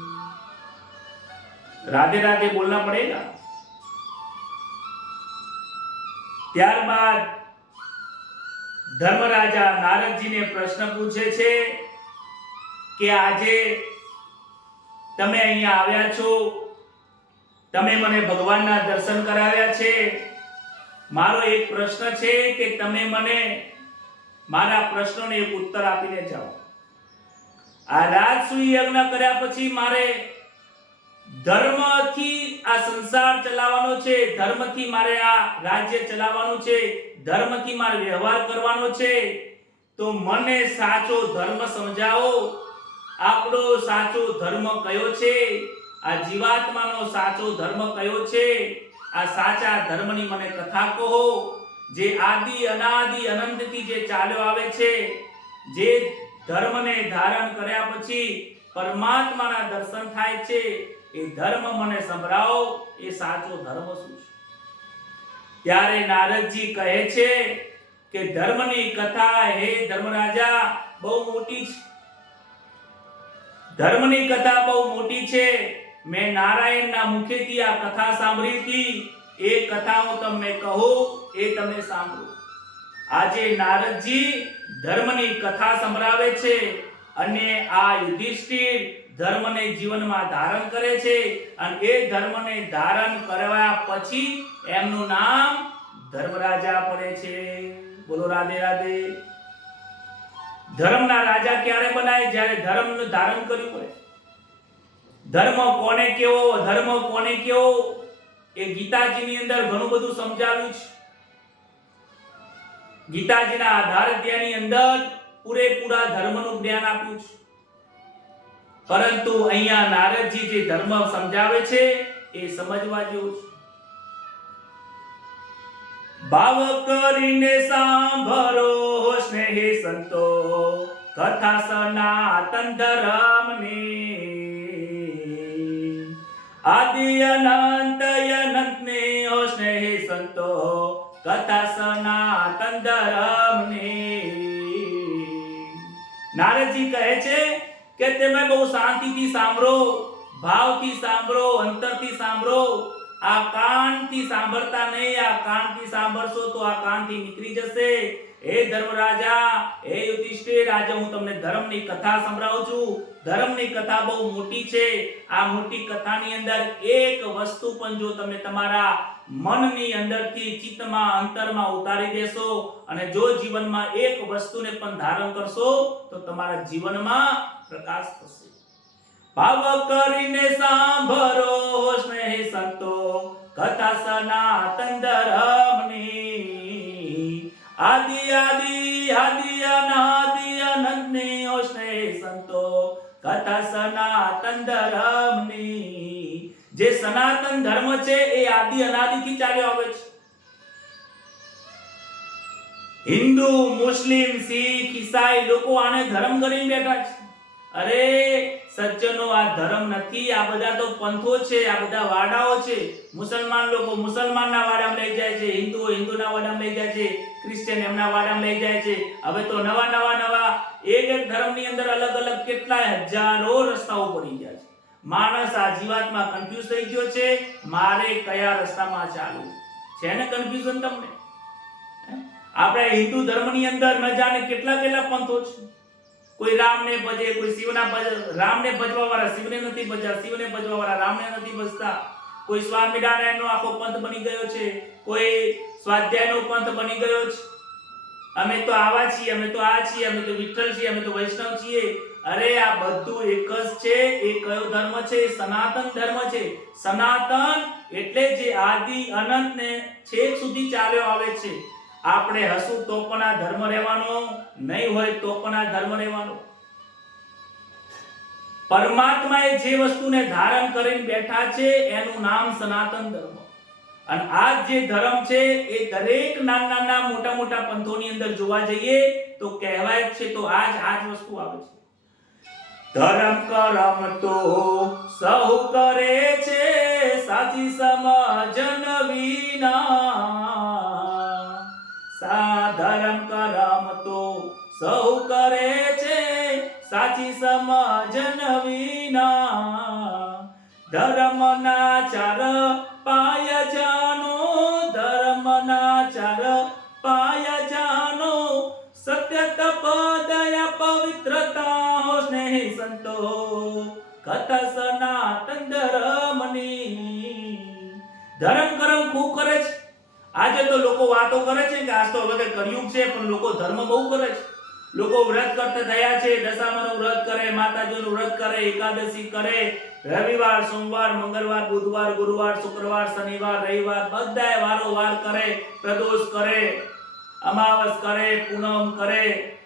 રાધે રાધે બોલના પડેગા. ત્યારબાદ ધર્મરાજા નારદજીને પ્રશ્ન પૂછે છે કે આજે તમે અહીંયા આવ્યા છો, તમે મને ભગવાનના દર્શન કરાવ્યા છે. મારો એક પ્રશ્ન છે કે તમે મને મારા પ્રશ્નોને એક ઉત્તર આપીને જાઓ. આ રાજસૂય યજ્ઞ કર્યા પછી મારે ધર્મથી આ સંસાર ચલાવવાનો છે, ધર્મથી મારે આ રાજ્ય ચલાવવાનું છે, ધર્મથી મારે વ્યવહાર કરવાનો છે, તો મને સાચો ધર્મ સમજાવો. આપણો સાચો ધર્મ કયો છે? આ જીવાત્માનો સાચો ધર્મ કયો છે? આ સાચા ધર્મની મને કથા કહો, જે આદિ અનાદિ અનંતથી જે ચાલ્યો આવે છે, જે ધર્મને ધારણ કર્યા પછી પરમાત્માના દર્શન થાય છે, એ ધર્મ મને સંભળાવો. એ સાચો ધર્મ શું છે? ત્યારે નારદજી કહે છે કે ધર્મની કથા હે ધર્મરાજા બહુ મોટી છે. ધર્મની કથા બહુ મોટી છે. મેં નારાયણના મુખેથી આ કથા સાંભળી હતી. એ કથા હું તમને કહું, એ તમે સાંભળો. આજે નારદજી ધર્મની કથા સંભળાવે છે અને આ યુધિષ્ઠિર ધર્મને જીવનમાં ધારણ કરે છે અને એ ધર્મને ધારણ કરવા પછી એમનું નામ ધર્મરાજા પડે છે. બોલો રાધે રાધે. ધર્મના રાજા ક્યારે બનાય? જ્યારે ધર્મનું ધારણ કર્યું હોય. ધર્મ કોને કેવો, ધર્મ કોને કેવો, એ ગીતાજીની અંદર ઘણું બધું સમજાવ્યું છે. ગીતાજીના આધાર અધ્યાયની અંદર પૂરેપૂરા ધર્મનું જ્ઞાન આપ્યું છે. પરંતુ અહીંયા નારદજી જે ધર્મ સમજાવે છે એ સમજવા જેવું છે. ભાવ કરીને સાંભળો સ્નેહી સંતો, કથા સનાતન ધર્મની. આદિ અનંત અનંતને ઓ સ્નેહી સંતો, કથા સનાતન ધર્મની. નારદજી કહે છે કે તમે બહુ શાંતિથી સાંભળો, ભાવથી સાંભળો, અંતરથી સાંભળો. આ કાનથી સાંભળતા નહીં. આ કાનથી સાંભળશો તો આ કાનથી નીકળી જશે. હે ધર્મરાજા, હે યુધિષ્ઠિર, આજે હું તમને ધર્મની કથા સંભળાવું છું. ધર્મની કથા બહુ મોટી છે. આ મોટી કથાની અંદર એક વસ્તુ પણ જો તમે તમારા મનની અંદરથી ચિત્તમાં અંતરમાં ઉતારી દેશો અને જો જીવનમાં એક વસ્તુને પણ ધારણ કરશો તો તમારા જીવનમાં પ્રકાશ થશે. ભાવ કરીને સાંભળો સ્નેહી સંતો, કથા સનાતન ધર્મની. આદિ આદિ આદિ અનાદિ અનંતની ઓ સ્નેહી સંતો, કથા સનાતન ધર્મની. જે સનાતન ધર્મ છે એ આદિ અનાદિથી ચાલ્યો આવે છે. હિન્દુ, મુસ્લિમ, શીખ, ઈસાઈ લોકો આને ધર્મ કરીને બેઠા છે. અરે સજ્જનો, આ ધર્મ નથી. આ બધા તો પંથો છે, આ બધા વાડાઓ છે. મુસલમાન લોકો મુસલમાનના વાડામાં લઈ જાય છે, હિન્દુઓ હિન્દુના વાડામાં લઈ જાય છે, ક્રિશ્ચિયન એમના વાડામાં લઈ જાય છે. હવે તો નવા એક ધર્મની અંદર અલગ અલગ કેટલાય હજારો રસ્તાઓ પડી ગયા છે. માણસ આ જીવાતમાં કન્ફ્યુઝ થઈ ગયો છે. મારે કયા રસ્તામાં ચાલવું છે ને કન્ફ્યુઝન તમને. આપણે હિન્દુ ધર્મની અંદર ન જાણે કેટલા પંથો છે. કોઈ રામને ભજે, કોઈ શિવના ભજે. રામને ભજવા વાળા શિવને નથી ભજતા, શિવને ભજવા વાળા રામને નથી ભજતા. કોઈ સ્વામિનારાયણનો આખો પંથ બની ગયો છે, કોઈ સ્વાધ્યાયનો પંથ બની ગયો છે. અમે તો આવા છીએ, અમે તો આ છીએ, અમે તો વિઠ્ઠલ છીએ, અમે તો વૈષ્ણવ છીએ. અરે આ બધું એક જ છે. એ કયો ધર્મ છે? સનાતન ધર્મ છે. સનાતન એટલે જે આદિ અનંત ને છેક સુધી ચાલ્યો આવે છે. આપણે હસું તો પણ આ ધર્મ રહેવાનો, નહીં હોય તો પણ આ ધર્મ રહેવાનો. પરમાત્માએ જે વસ્તુને ધારણ કરીને બેઠા છે એનું નામ સનાતન ધર્મ. અને આ જે ધર્મ છે એ દરેક નાના મોટા પંથોની અંદર જોવા જઈએ તો કહેવાય છે તો આજ વસ્તુ આવે છે. ધર્મ કરમ તો સહુ કરે છે, સાચી સમજન વિના. ધર્મ કરમ તો સહુ કરે છે, સાચી સમજન વિના. ધર્મના ચાર પાય જાનો, ધર્મના ચાર પાય જાનો. સત્ય તપ દયા પવિત્રતા સ્નેહ સંતો, કથા સનાતન ધર્મની. ધર્મ કરમ ખૂબ કરે છે. આજે તો લોકો વાતો કરે છે કે આજ તો હવે કળિયુગ છે, પણ લોકો ધર્મ બહુ કરે છે. લોકો વ્રત કરતા થયા છે. દશામાનું વ્રત કરે, માતાજીનું વ્રત કરે, એકાદશી કરે, રવિવાર, સોમવાર, મંગળવાર, બુધવાર, ગુરુવાર, શુક્રવાર, શનિવાર, રવિવાર બધાય વારો વાર કરે, પ્રદોષ કરે. અમાવસ કરે, પૂનમ કરે,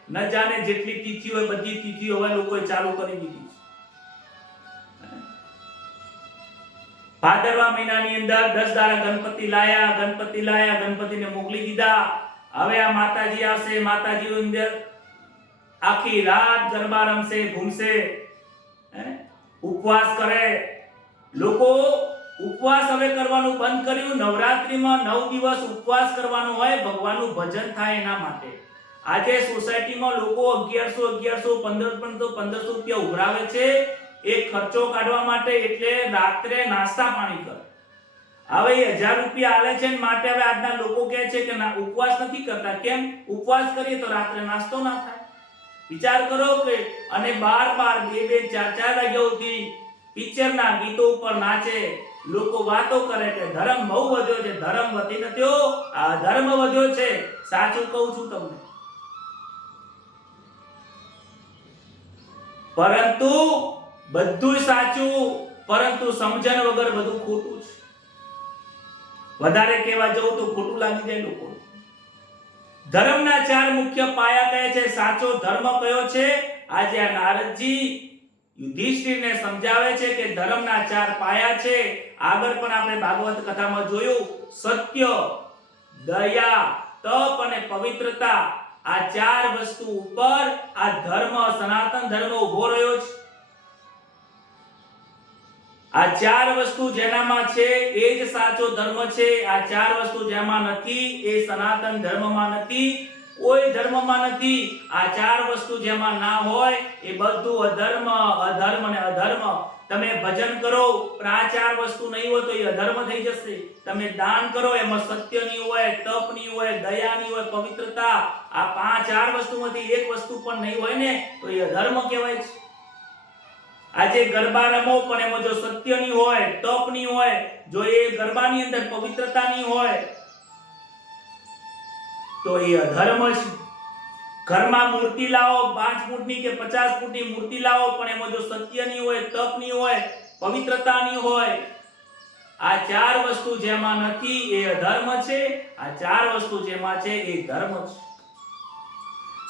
ન જાણે જેટલી તિથિ હોય બધી તિથિઓ હવે લોકોએ ચાલુ કરી દીધી છે. ભાદરવા મહિનાની અંદર 10 દાડા ગણપતિ લાયા, ગણપતિને મોકલી દીધા. હવે આ માતાજી આવશે, માતાજીની અંદર આખી રાત ગરબા રમશે, ઘૂમશે, ઉપવાસ કરે. લોકો ઉપવાસ હવે કરવાનું બંધ કર્યું. નવરાત્રીમાં 9 દિવસ ઉપવાસ કરવાનો હોય, ભગવાનનું ભજન થાય એના માટે. આજે સોસાયટીમાં લોકો 1100 રૂપિયા ઉઘરાવે છે એક ખર્ચો કાઢવા માટે, એટલે રાત્રે નાસ્તા પાણી કરે. હવે 1000 રૂપિયા આલે છે માટે હવે આજના લોકો કહે છે કે ના ઉપવાસ નથી કરતા. કેમ? ઉપવાસ કરીએ તો રાત્રે નાસ્તો ના થાય. વિચાર કરો કે અને 12 2 4 વાગ્યા સુધી પિક્ચરના ગીતો ઉપર નાચે, લોકો વાતો કરે કે ધર્મ બહુ વધ્યો છે. ધર્મ વધી નથ્યો, આ ધર્મ વધ્યો છે. સાચું કહું છું તમને. પરંતુ બધું સાચું, પરંતુ સમજણ વગર બધું ખોટું છે. વધારે કહેવા જવું તો ખોટું લાગી જાય લોકો. ધર્મના 4 મુખ્ય પાયા કયા છે? સાચો ધર્મ કયો છે? આજે આ નારદજી યુધિષ્ઠિરને સમજાવે છે કે ધર્મના 4 પાયા છે. આગળ પણ આપણે ભાગવત કથામાં જોયું, સત્ય, દયા, તપ અને પવિત્રતા. આ 4 વસ્તુ ઉપર આ ધર્મ, સનાતન ધર્મ ઉભો રહ્યો છે. આ 4 વસ્તુ જેનામાં છે એ જ સાચો ધર્મ છે. આ 4 વસ્તુ જેમાં નથી એ સનાતન ધર્મમાં નથી, કોઈ ધર્મમાં નથી. આ 4 વસ્તુ જેમાં ના હોય એ બધું અધર્મ, અધર્મ અને અધર્મ. તમે ભજન કરો પણ આ 4 વસ્તુ નહીં હોય તો એ અધર્મ થઈ જશે. તમે દાન કરો એમાં સત્ય નહીં હોય, તપ નહીં હોય, દયા નહીં હોય, પવિત્રતા, આ 4 વસ્તુમાંથી એક વસ્તુ પણ નહીં હોય ને તો એ અધર્મ કહેવાય છે. આજે ગરબા રમો પણ એમાં જો સત્ય નહીં હોય, તપ નહીં હોય, જો એ ગરબાની અંદર પવિત્રતા નહીં હોય તો એ અધર્મ છે. ઘરમાં મૂર્તિ લાવો, 5 ફૂટની કે 50 ફૂટની મૂર્તિ લાવો પણ એમાં જો સત્ય નહીં હોય, તપ નહીં હોય, પવિત્રતા નહીં હોય, આ 4 વસ્તુ જેમાં નથી એ અધર્મ છે. આ 4 વસ્તુ જેમાં છે એ ધર્મ છે.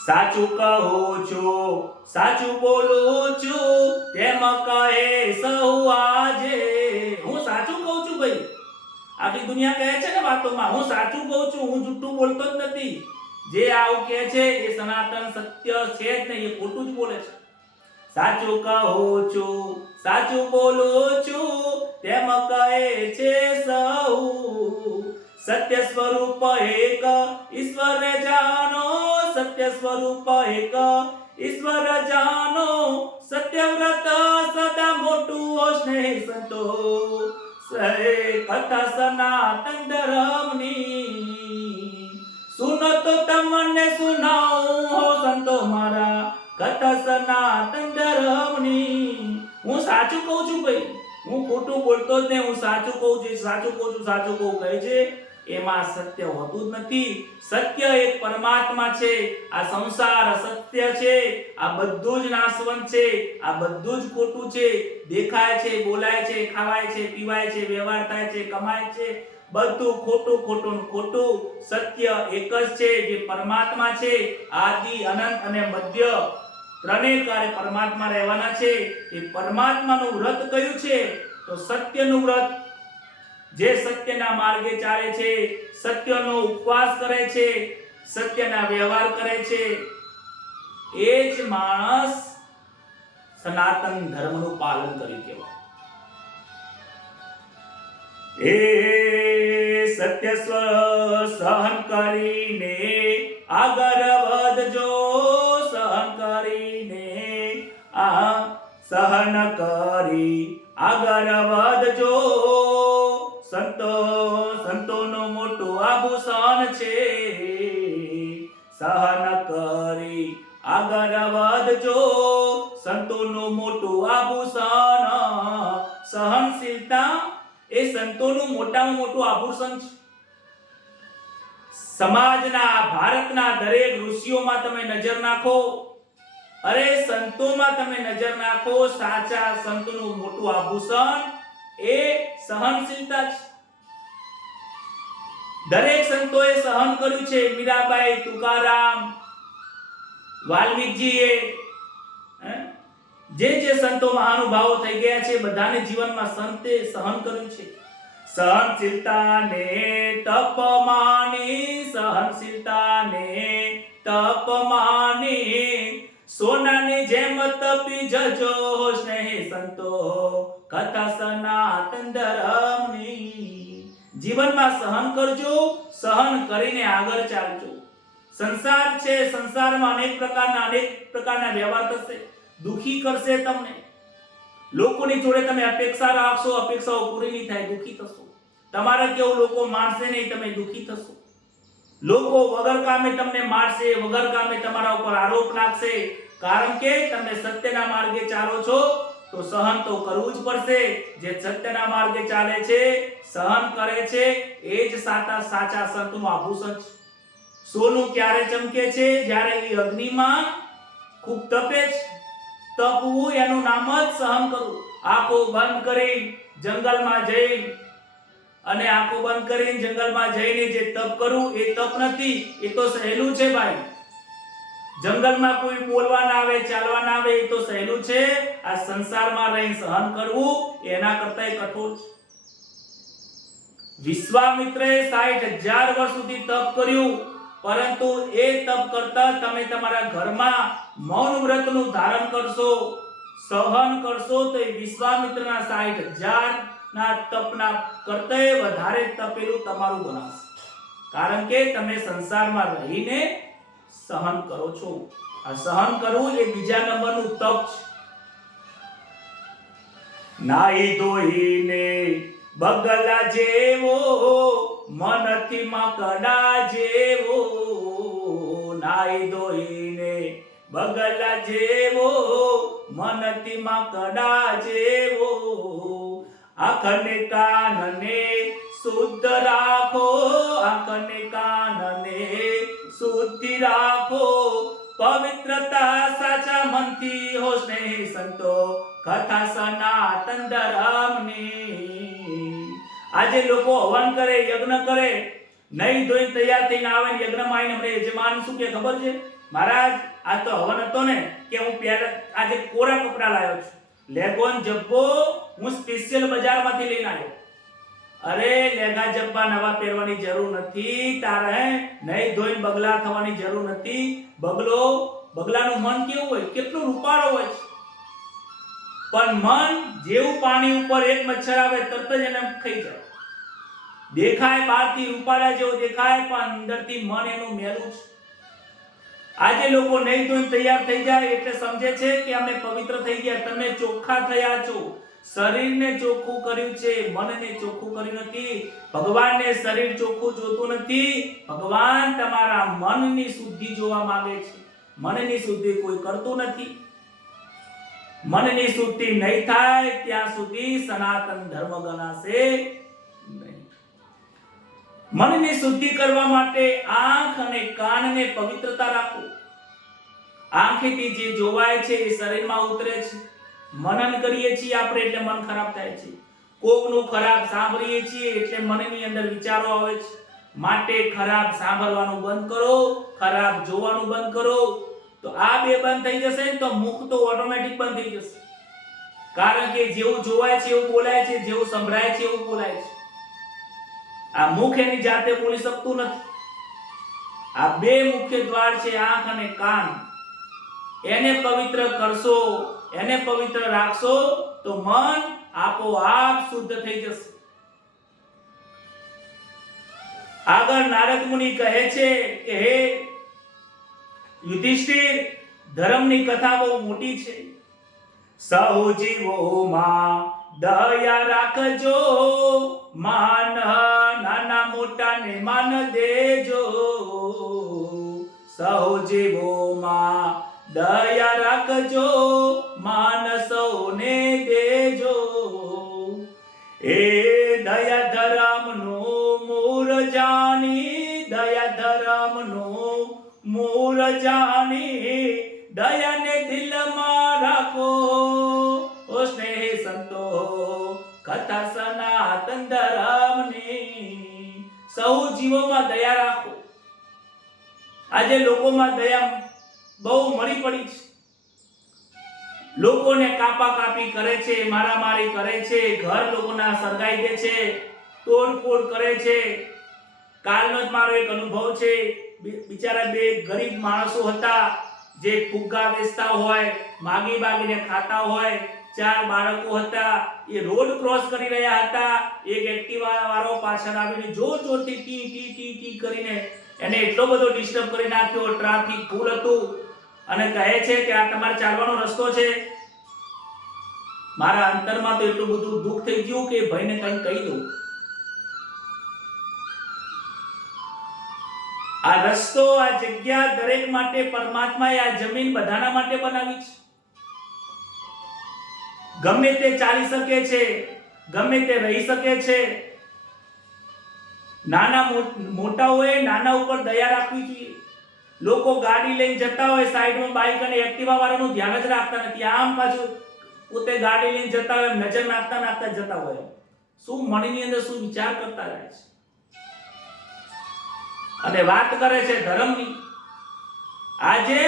સાચું કહું છું, સાચું બોલું છું, તેમ કહે સહુ આજે. હું સાચું કહું છું ભાઈ. આખી દુનિયા કહે છે ને વાતોમાં હું સાચું કહું છું, હું જૂઠું બોલતો જ નથી. જે આવું કહે છે એ સનાતન સત્ય છે જ નહીં, એ ખોટું જ બોલે છે. સાચું કહું છું, સાચું બોલું છું, તેમ કહે છે સહુ. સત્ય સ્વરૂપ એક ઈશ્વર જાનો, સત્ય સ્વરૂપ એક ઈશ્વર જાનો. સત્યવ્રત સદા મોટું સ્નેહ સંતો, કથા સનાતન ધર્મની. સુનો તો તમને સુનાઉં હો સંતો મારા, કથા સનાતન ધર્મની. હું સાચું કહું છું ભાઈ, હું ખોટું બોલતો જ નહીં. હું સાચું કહું છું, સાચું કહું છું, સાચું કહું કહે છે. એમાં સત્ય હોતું જ નથી. સત્ય એક પરમાત્મા છે. આ સંસાર અસત્ય છે. આ બધું જ નાશવંત છે. આ બધું જ ખોટું છે. દેખાય છે, બોલાય છે, ખાવાય છે, પીવાય છે, વ્યવહાર થાય છે, કમાય છે, બધું ખોટું ખોટું ખોટું. સત્ય એક જ છે જે પરમાત્મા છે. આદિ, અનંત અને મધ્ય ત્રણેય કાળે પરમાત્મા રહેવાના છે. એ પરમાત્માનું વ્રત કયું છે? તો સત્યનું વ્રત. જે સત્યના માર્ગે ચાલે છે, સત્યનો ઉપવાસ કરે છે, સત્યના વ્યવહાર કરે છે, એ જ માણસ સનાતન ધર્મનું પાલન કરી કહેવાય. એ સત્ય સહન કરીને આગળ વધજો, સહન કરીને સહન કરી આગળ વધજો. સંતોનું મોટું આભૂષણ છે. સહન કરી આગળ વધજો, સંતોનું મોટું આભૂષણ. સહનશીલતા એ સંતોનું મોટામાં મોટું આભૂષણ છે. સમાજના, ભારતના દરેક ઋષિઓમાં તમે નજર નાખો, અરે સંતોમાં તમે નજર નાખો, સાચા સંતોનું મોટું આભૂષણ એ સહનશીલતા છે. દરેક સંતોએ સહન કર્યું છે. મીરાબાઈ, તુકારામ, વાલ્મીકીજીએ, જે સંતો મહાનુભાવો થઈ ગયા છે બધાને જીવનમાં સંતે સહન કર્યું છે. સહનશીલતાને તપમાની, સહનશીલતાને તપમાની, સોનાની જેમ તપી જજો સ્નેહી સંતો, કથા સનાતન ધર્મની. જીવનમાં સહન કરજો, સહન કરીને આગળ ચાલજો. સંસાર છે, સંસારમાં અનેક પ્રકારના વ્યવહાર થશે, દુખી કરશે તમને. લોકોની જોડે તમે અપેક્ષા રાખશો, અપેક્ષાઓ પૂરી નહીં થાય, દુખી થશો. તમારે કેવું લોકો મારશે નહીં, તમે દુખી થશો. લોકો વગર કામે તમને મારશે, વગર કામે તમારા ઉપર આરોપ નાખશે. કારણ કે તમે સત્યના માર્ગે ચાલો છો તો સહન તો કરવું જ પડશે. જે સત્યના માર્ગે ચાલે છે, સહન કરે છે, એ જ સાચા સંતનું આભૂષણ છે. સોનું ક્યારે ચમકે છે? જ્યારે એ અગ્નિમાં ખૂબ તપે છે. તપવું એનું નામ જ સહન કરવું. આંખો બંધ કરી જંગલમાં જઈ અને આંખો બંધ કરીને જંગલમાં જઈને જે તપ કરવું એ તપ નથી, એ તો સહેલું છે ભાઈ. જંગલમાં કોઈ બોલવા ના આવે, ચાલવા ના આવે, એ તો સહેલું છે. આ સંસારમાં રહી સહન કરવું એના કરતા કઠોર છે. વિશ્વામિત્રએ 60,000 વર્ષ સુધી તપ કર્યું, પરંતુ એ તપ કરતા તમે તમારા ઘરમાં મૌન વ્રતનું ધારણ કરશો, સહન કરશો, તો એ વિશ્વામિત્રના 60,000 ના તપના કરતા વધારે તપેલું તમારું ગણાશે. કારણ કે તમે સંસારમાં રહીને સહન કરો છો. આ સહન કરવું એ બીજા નંબરનું તપ છે. નાઈ ધોઈને બગલા જેવો, મનથી મકડા જેવો. નાઈ ધોઈને બગલા જેવો, મનથી મકડા જેવો. આંખને કાનને શુદ્ધ રાખો, આંખને કાનને શુદ્ધિ રાખો. પવિત્રતા સાચા મનથી હો સ્નેહી સંતો, કથા સનાતન ધર્મની. આજે લોકો હવન કરે, યજ્ઞ કરે, નહીં ધોઈ તૈયાર થઈને આવે ને યજ્ઞમાં આવીને અમને યજમાન શું કે ખબર છે? મહારાજ આ તો હવન હતો ને કે હું આજે કોરા કપડા લાવ્યો છું, લેગોન જબ્બો હું સ્પેશિયલ બજારમાંથી લઈને આવ્યો. અરે લેગા જબ્બા નવા પહેરવાની જરૂર નથી તારે, નહીં ધોઈને બગલા થવાની જરૂર નથી. બગલાનું મન કેવું હોય, કેટલું રૂપાળો હોય છે, પણ મન જેવું પાણી ઉપર એક મચ્છર આવે તરત જ એને ખાઈ જાય. દેખાય બહારથી રૂપાળા જેવો દેખાય, પણ અંદરથી મન એનું મેલું છે. આજે લોકો નહીં ધોઈને તૈયાર થઈ જાય એટલે સમજે છે કે અમે પવિત્ર થઈ ગયા. તમે ચોખ્ખા થયા છો. શરીરને ચોખ્ખું કર્યું છે, મનને ચોખ્ખું કર્યું નથી. ભગવાનને શરીર ચોખ્ખું જોતું નથી, ભગવાન તમારા મનની શુદ્ધિ જોવા માંગે છે. મનની શુદ્ધિ કોઈ કરતું નથી. મનની શુદ્ધિ નહીં થાય ત્યાં સુધી સનાતન ધર્મ ગણાશે નહીં. મનની શુદ્ધિ કરવા માટે આંખ અને કાનને પવિત્રતા રાખો. આંખેથી જે જોવાય છે એ શરીરમાં ઉતરે છે. મનન કરીએ છીએ આપણે એટલે મન ખરાબ થાય છે. કોકનું ખરાબ સાંભળીએ છીએ એટલે મનની અંદર વિચારો આવે છે. માટે ખરાબ સાંભળવાનું બંધ કરો, ખરાબ જોવાનું બંધ કરો. તો આ બે બંધ થઈ જશે ને તો મુખ તો ઓટોમેટિક બંધ થઈ જશે. કારણ કે જેવું જોવાય છે એવું બોલાય છે, જેવું સંભળાય છે એવું બોલાય છે. આ મુખ એની જાતે બોલી શકતું નથી. આ બે મુખ્ય દ્વાર છે, આંખ અને કાન. એને પવિત્ર કરશો, એને પવિત્ર રાખશો તો મન આપોઆપ શુદ્ધ થઈ જશે. આગળ નારદ મુનિ કહે છે કે હે યુધિષ્ઠિર, ધર્મની કથા બહુ મોટી છે. સૌ જીવોમાં દયા રાખજો, માન નાના મોટાને માન દેજો. સૌ જીવોમાં દયા રાખજો, માન સૌને દેજો. એ દયા ધર્મનું મૂળ જાણી, દયા ધર્મનું મૂળ જાણી, દયાને દિલમાં રાખો ઓ સ્નેહી સંતો, કથા સનાતન ધર્મની. સૌ જીવોમાં દયા રાખો. આજે લોકોમાં દયા બહુ મળી પડી છે. લોકોને કાપી કરે છે, મારામારી કરે છે, ઘર લોકોના સળગાઈ દે છે, તોડફોડ કરે છે. કાલનો જ મારો એક અનુભવ છે. બિચારા બે ગરીબ માણસો હતા જે ફુગ્ગા વેચતા હોય, માગીને ખાતા હોય. 4 બાળકો હતા. એ રોડ ક્રોસ કરી રહ્યા હતા. એક એક્ટિવા વાળો પાછળ આવીને જોરથી ટી ટી ટી ટી કરીને એને એટલો બધો ડિસ્ટર્બ કરી નાખ્યો. ટ્રાફિક ફૂલ હતું અને કહે છે કે આ તમારે ચાલવાનો રસ્તો છે. મારા અંતરમાં તો એટલું બધું દુઃખ થઈ ગયું કે ભાઈને કંઈ કહી દઉં. આ રસ્તો, આ જગ્યા દરેક માટે પરમાત્માએ આ જમીન બધાના માટે બનાવી છે. ગમે તે ચાલી શકે છે, ગમે તે રહી શકે છે. મોટાઓએ નાના ઉપર દયા રાખવી જોઈએ. લોકો ગાડી લઈને જતા હોય, સાઈડમાં બાઈક અને એક્ટિવા વાળાનું ધ્યાન જ રાખતા નથી. આમ પાછું પોતે ગાડી લઈને જતા હોય, નજર નાખતા જતા હોય. શું મનની અંદર શું વિચાર કરતા રહે છે અને વાત કરે છે ધર્મની. આજે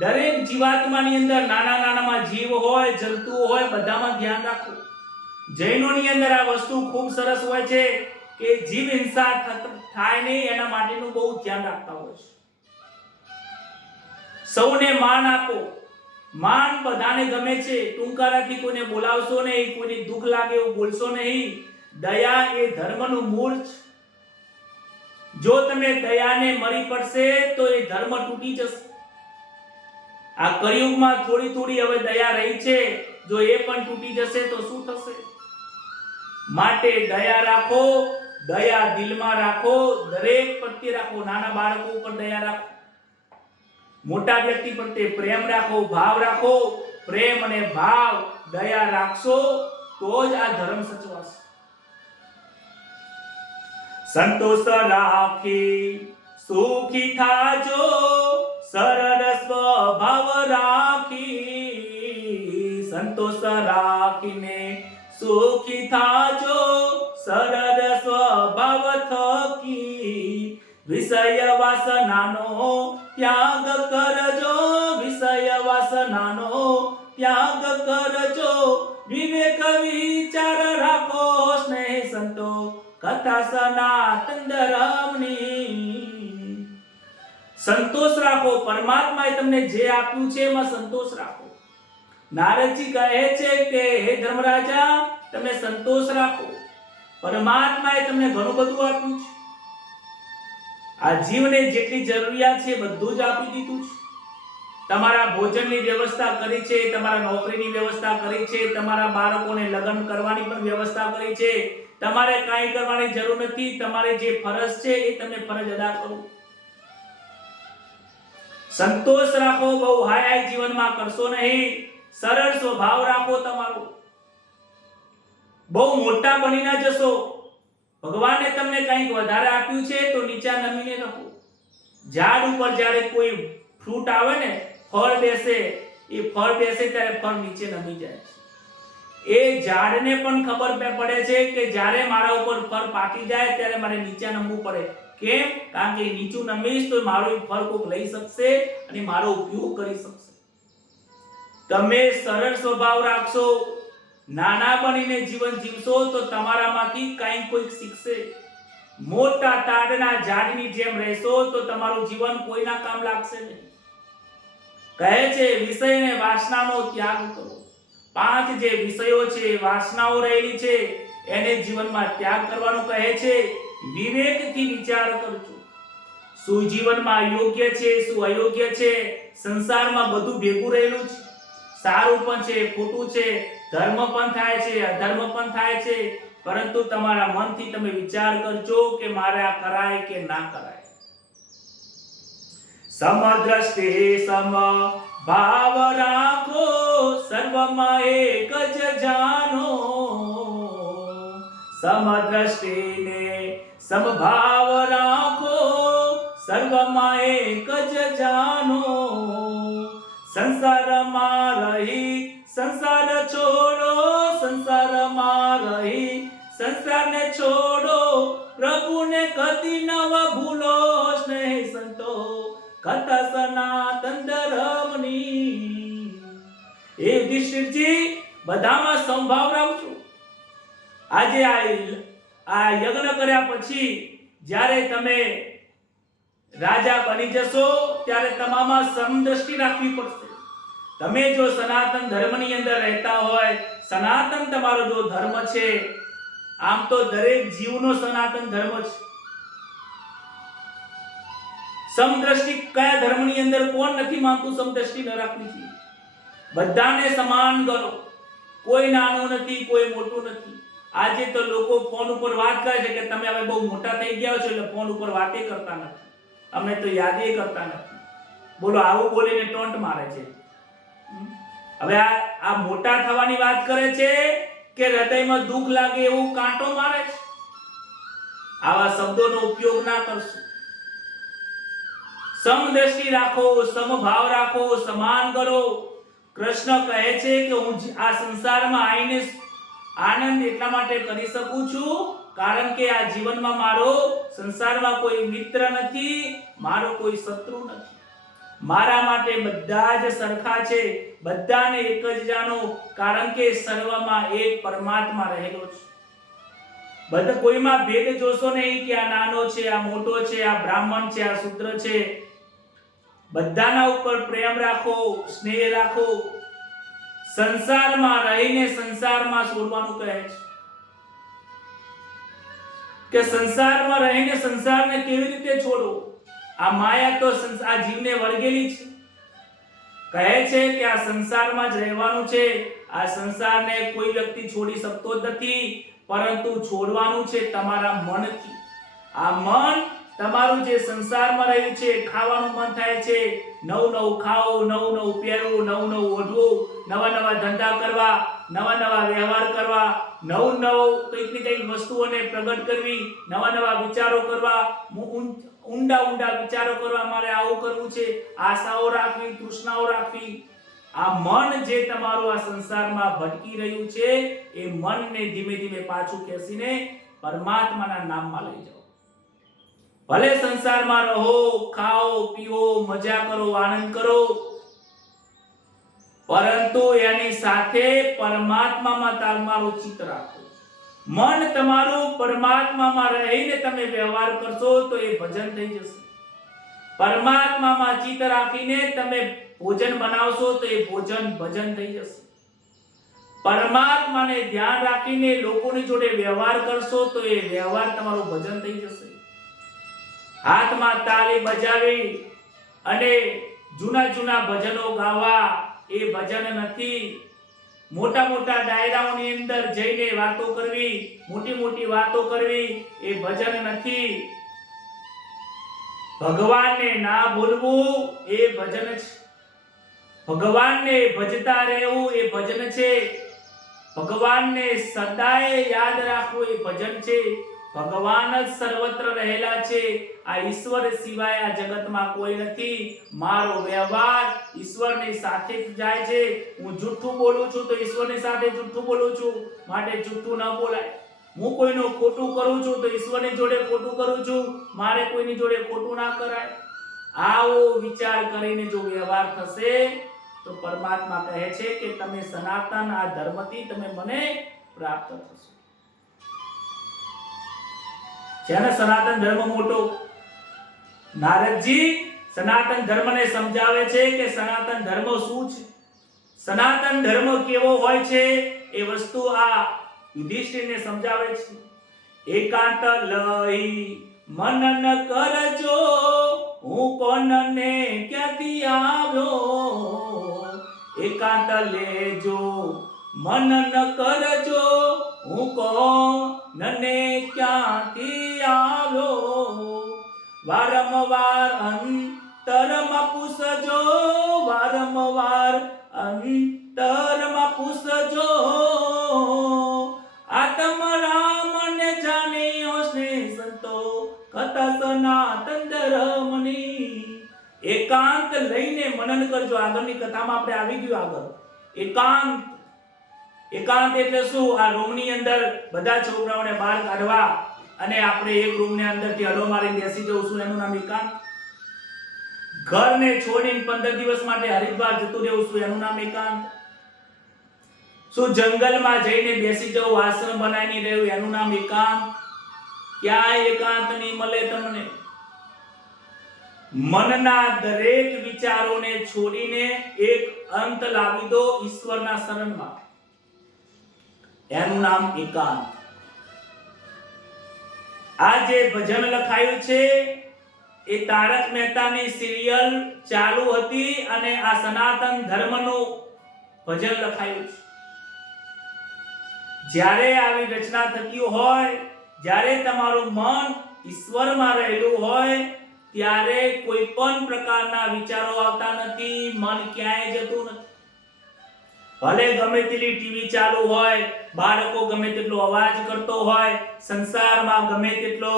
દરેક જીવાત્માની અંદર નાનામાં જીવ હોય, જંતુઓ હોય, બધામાં ધ્યાન રાખો. જૈનોની અંદર આ વસ્તુ ખૂબ સરસ હોય છે કે જીવ હિંસા થાય નહીં એના માટેનું બહુ ધ્યાન રાખતા હોય છે. સૌને માન આપો. માન બધાને ગમે છે. ટૂંકારાથી કોઈને બોલાવશો નહીં, કોઈને દુઃખ લાગે એવું બોલશો નહીં. દયા એ ધર્મનું મૂળ છે. જો તમે દયાને મરી પડશે તો એ ધર્મ તૂટી જશે. આ કળિયુગમાં થોડી હવે દયા રહી છે. જો એ પણ તૂટી જશે તો શું થશે? માટે દયા રાખો, દયા દિલમાં રાખો, દરેક પ્રત્યે રાખો. નાના બાળકો ઉપર દયા રાખો, મોટા વ્યક્તિ પ્રત્યે પ્રેમ રાખો, ભાવ રાખો. પ્રેમ અને ભાવ, દયા રાખશો તો જ આ ધર્મ સચવાશે. સંતોષ રાખી સુખી થાજો, સરળ સ્વભાવ રાખી. સંતોષ રાખીને સુખી થાજો, સરળ સ્વભાવ થકી. વિષય વાસનાનો ત્યાગ કરજો, વિષય વાસનાનો ત્યાગ કરજો. વિવેક વિચાર રાખો, સ્નેહ સંતો કથા સનાતન ધર્મની. સંતોષ રાખો. પરમાત્માએ તમને જે આપ્યું છે એમાં સંતોષ રાખો. નારદજી કહે છે કે હે ધર્મરાજા, તમે સંતોષ રાખો. પરમાત્માએ તમને ઘણું બધું આપ્યું છે. આ જીવને જેટલી જરૂરિયાત છે બધું જ આપી દીધું છે. તમારા ભોજનની વ્યવસ્થા કરી છે, તમારા નોકરીની વ્યવસ્થા કરી છે, તમારા બાળકોને લગ્ન કરવાની પણ વ્યવસ્થા કરી છે. તમારે કાંઈ કરવાની જરૂર નથી. તમારે જે ફરજ છે એ તમે ફરજ અદા કરો. સંતોષ રાખો. બહુ હાય જીવનમાં કરશો નહીં. સરળ સ્વભાવ રાખો તમારો. બહુ મોટા બની ના જશો. ભગવાને તમને કંઈક વધારે આપ્યું છે તો નીચા નમીને રહો. ઝાડ ઉપર જ્યારે કોઈ ફ્રૂટ આવે ને, ફળ બેસે, એ ફળ બેસે ત્યારે ફળ નીચે નમી જાય છે. એ ઝાડને પણ ખબર પડે છે કે જ્યારે મારા ઉપર ફળ પાકી જાય ત્યારે મારે નીચે નમવું પડે. કેમ? કારણ કે નીચું નમીશ તો મારું ફળ કોક લઈ શકશે અને મારો ઉપયોગ કરી શકશે. તમે સરળ સ્વભાવ રાખશો, નાના બનીને જીવન જીવશો તો તમારામાંથી કંઈક કોઈક શીખશે. મોટા તાડના ઝાડની જેમ રહેશો તો તમારું જીવન કોઈના કામ લાગશે નહીં. કહે છે વિષય અને વાસનાનો ત્યાગ કરો. 5 જે વિષયો છે, વાસનાઓ રહેલી છે, એને જીવનમાં ત્યાગ કરવાનો કહે છે. વિવેકથી વિચાર કરજો. શું જીવનમાં યોગ્ય છે, શું અયોગ્ય છે. સંસારમાં બધું ભેગું રહેલું છે. સારું પણ છે, ખોટું છે, ધર્મ પણ થાય છે, અધર્મ પણ થાય છે. પરંતુ તમારા મનથી તમે વિચાર કરજો કે મારે આ કરાય કે ના કરાય. સમદ્રષ્ટિ સમ ભાવ રાખો, સર્વમાં એક જ જાનો. સમદ્રષ્ટિને સમભાવ રાખો, સર્વમાં એક જ જાનો. સંસારમાં રહી સંસાર છોડો, સંસારમાં રહી સંસારને છોડો. પ્રભુને કદી નવ ભૂલો સ્નેહ સંતો કથા સનાતન ધર્મની. એ યુધિષ્ઠિરજી બધામાં સંભાવ રાખજો. આજે આ યજ્ઞ કર્યા પછી જ્યારે તમે રાજા બની જશો ત્યારે તમામાં સમદ્રષ્ટિ રાખવી પડશે. તમે જો સનાતન ધર્મની અંદર રહેતા હોય, સનાતન તમારો જો ધર્મ છે, આમ તો દરેક જીવનો સનાતન ધર્મ છે. સમદ્રષ્ટિ કયા ધર્મની અંદર કોણ નથી માનતું સમદ્રષ્ટિ ન રાખવી જોઈએ? બધાને સમાન કરો. કોઈ નાનું નથી, કોઈ મોટું નથી. આજે તો લોકો ફોન ઉપર વાત કરે છે કે તમે હવે બહુ મોટા થઈ ગયા છો એટલે ફોન ઉપર વાતે કરતા નથી, અમે તો યાદે કરતા નથી. બોલો, આવું બોલીને ટોન્ટ મારે છે. હવે આ મોટા થવાની વાત કરે છે કે હૃદયમાં દુઃખ લાગે એવું કાંટો મારે છે? આવા શબ્દોનો ઉપયોગ ના કરશો. સમદ્રષ્ટિ રાખો, સમભાવ રાખો, સમાન કરો. કૃષ્ણ કહે છે કે હું આ સંસારમાં આવીને આનંદ એટલા માટે કરી શકું છું કારણ કે આ જીવનમાં મારો સંસારમાં કોઈ મિત્ર નથી, મારો કોઈ શત્રુ નથી. મારા માટે બધા જ સરખા છે, બધાને એક જ જાણો કારણ કે સર્વમાં એક પરમાત્મા રહેલો છે. બધા કોઈમાં ભેદ જોશો નહીં કે આ નાનો છે, આ મોટો છે, આ બ્રાહ્મણ છે, આ શૂદ્ર છે. બધાના ઉપર પ્રેમ રાખો, સ્નેહ રાખો. સંસારમાં રહીને સંસારમાં છોડવાનું કહે છે કે સંસારમાં રહીને સંસારને કેવી રીતે છોડવો? આ માયા તો આ જીવને વળગેલી છે. કહે છે કે આ સંસારમાં જ રહેવાનું છે. આ સંસારને કોઈ વ્યક્તિ છોડી શકતો જ નથી, પરંતુ છોડવાનું છે તમારા મનથી. આ મન તમારું જે સંસારમાં રહ્યું છે, ખાવાનું મન થાય છે, નવું નવું ખાવું, નવું નવું પહેરવું, નવું નવું ઓઢવું, નવા નવા ધંધા કરવા, નવા નવા વ્યવહાર કરવા, નવું નવું કંઈક ને કંઈક વસ્તુઓને પ્રગટ કરવી, નવા નવા વિચારો કરવા, ઊંડા ઊંડા વિચારો કરવા, મારે આવું કરવું છે, આશાઓ રાખવી, તૃષ્ણાઓ રાખવી. આ મન જે તમારું આ સંસારમાં ભટકી રહ્યું છે, એ મનને ધીમે ધીમે પાછું ખેંચીને પરમાત્માના નામમાં લઈ જાઓ. ભલે સંસારમાં રહો, ખાઓ, પીઓ, મજા કરો, આનંદ કરો, પરંતુ એની સાથે પરમાત્મામાં તમારું ચિત્ત રાખો. મન તમારું પરમાત્મામાં રહીને તમે વ્યવહાર કરશો તો એ ભજન થઈ જશે. પરમાત્મામાં ચિત્ત રાખીને તમે ભોજન બનાવશો તો એ ભોજન ભજન થઈ જશે. પરમાત્માને ધ્યાન રાખીને લોકોની જોડે વ્યવહાર કરશો તો એ વ્યવહાર તમારું ભજન થઈ જશે. હાથમાં તાળી બજાવી અને જૂના જૂના ભજનો ગાવા એ ભજન નથી. મોટા મોટા ડાયરાઓની અંદર જઈને વાતો કરવી, મોટી મોટી વાતો કરવી એ ભજન નથી. ભગવાનને ના ભૂલવું એ ભજન છે. ભગવાનને ભજતા રહેવું એ ભજન છે. ભગવાનને સદાય યાદ રાખવું એ ભજન છે. ભગવાન જ સર્વત્ર રહેલા છે. આ ઈશ્વર સિવાય આ જગતમાં કોઈ નથી. મારો વ્યવહાર ઈશ્વરની સાથે જ જાય છે. હું જૂઠું બોલું છું તો ઈશ્વરની સાથે જૂઠું બોલું છું, માટે જૂઠું ન બોલાય. હું કોઈનું ખોટું કરું છું તો ઈશ્વરની જોડે ખોટું કરું છું, મારે કોઈની જોડે ખોટું ના કરાય. આવો વિચાર કરીને જો વ્યવહાર થશે તો પરમાત્મા કહે છે કે તમે સનાતન આ ધર્મથી તમે મને પ્રાપ્ત થશો. છે ને સનાતન ધર્મ મોટો? નારદજી સનાતન ધર્મને સમજાવે છે કે સનાતન ધર્મ શું છે, સનાતન ધર્મ કેવો હોય છે એ વસ્તુ આ યુધિષ્ઠિરને સમજાવે છે. એકાંત લઈ મનન કરજો, હું કોનને ક્યાંથી આવ્યો. એકાંત લેજો મનન કરજો, હું કોનને ક્યાંથી આવ્યો. વારંવાર અંતરમાં પૂછજો, વારંવાર અંતરમાં પૂછજો. આત્મ રામને જાણ્યો સ્નેહ સંતો કથા સનાતન ધર્મની. એકાંત લઈને મનન કરજો. આગળની કથામાં આપણે આવી ગયું આગળ. એકાંત એટલે શું? આ રૂમની અંદર બધા છોકરાઓને બહાર કાઢવા અને આપણે એક રૂમની અંદરથી હડો મારી બેસી જવું છું એનું નામ એકાંત. ઘરને છોડીને 15 દિવસ માટે હરિદ્વાર જતું રહેવું છું એનું નામ એકાંત. શું જંગલમાં જઈને બેસી જવું, આશ્રમ બનાવીને રહેવું એનું નામ એકાંત. ક્યાંય એકાંત નહીં મળે તમને. મનના દરેક વિચારોને છોડીને એક અંત લાવી દો ઈશ્વરના શરણમાં, એનું નામ એકાંત. આ જે ભજન લખાયું છે એ તારક મહેતાની સિરિયલ ચાલુ હતી અને આ સનાતન ધર્મનું ભજન લખાયું છે. જ્યારે આવી રચના થતી હોય, જ્યારે તમારું મન ઈશ્વરમાં રહેલું હોય, ત્યારે કોઈ પણ પ્રકારના વિચારો આવતા નથી, મન ક્યાંય જતું નથી. ભલે ગમે તેટલી ટીવી ચાલુ હોય, બાળકો ગમે તેટલો અવાજ કરતો હોય, સંસારમાં ગમે તેટલો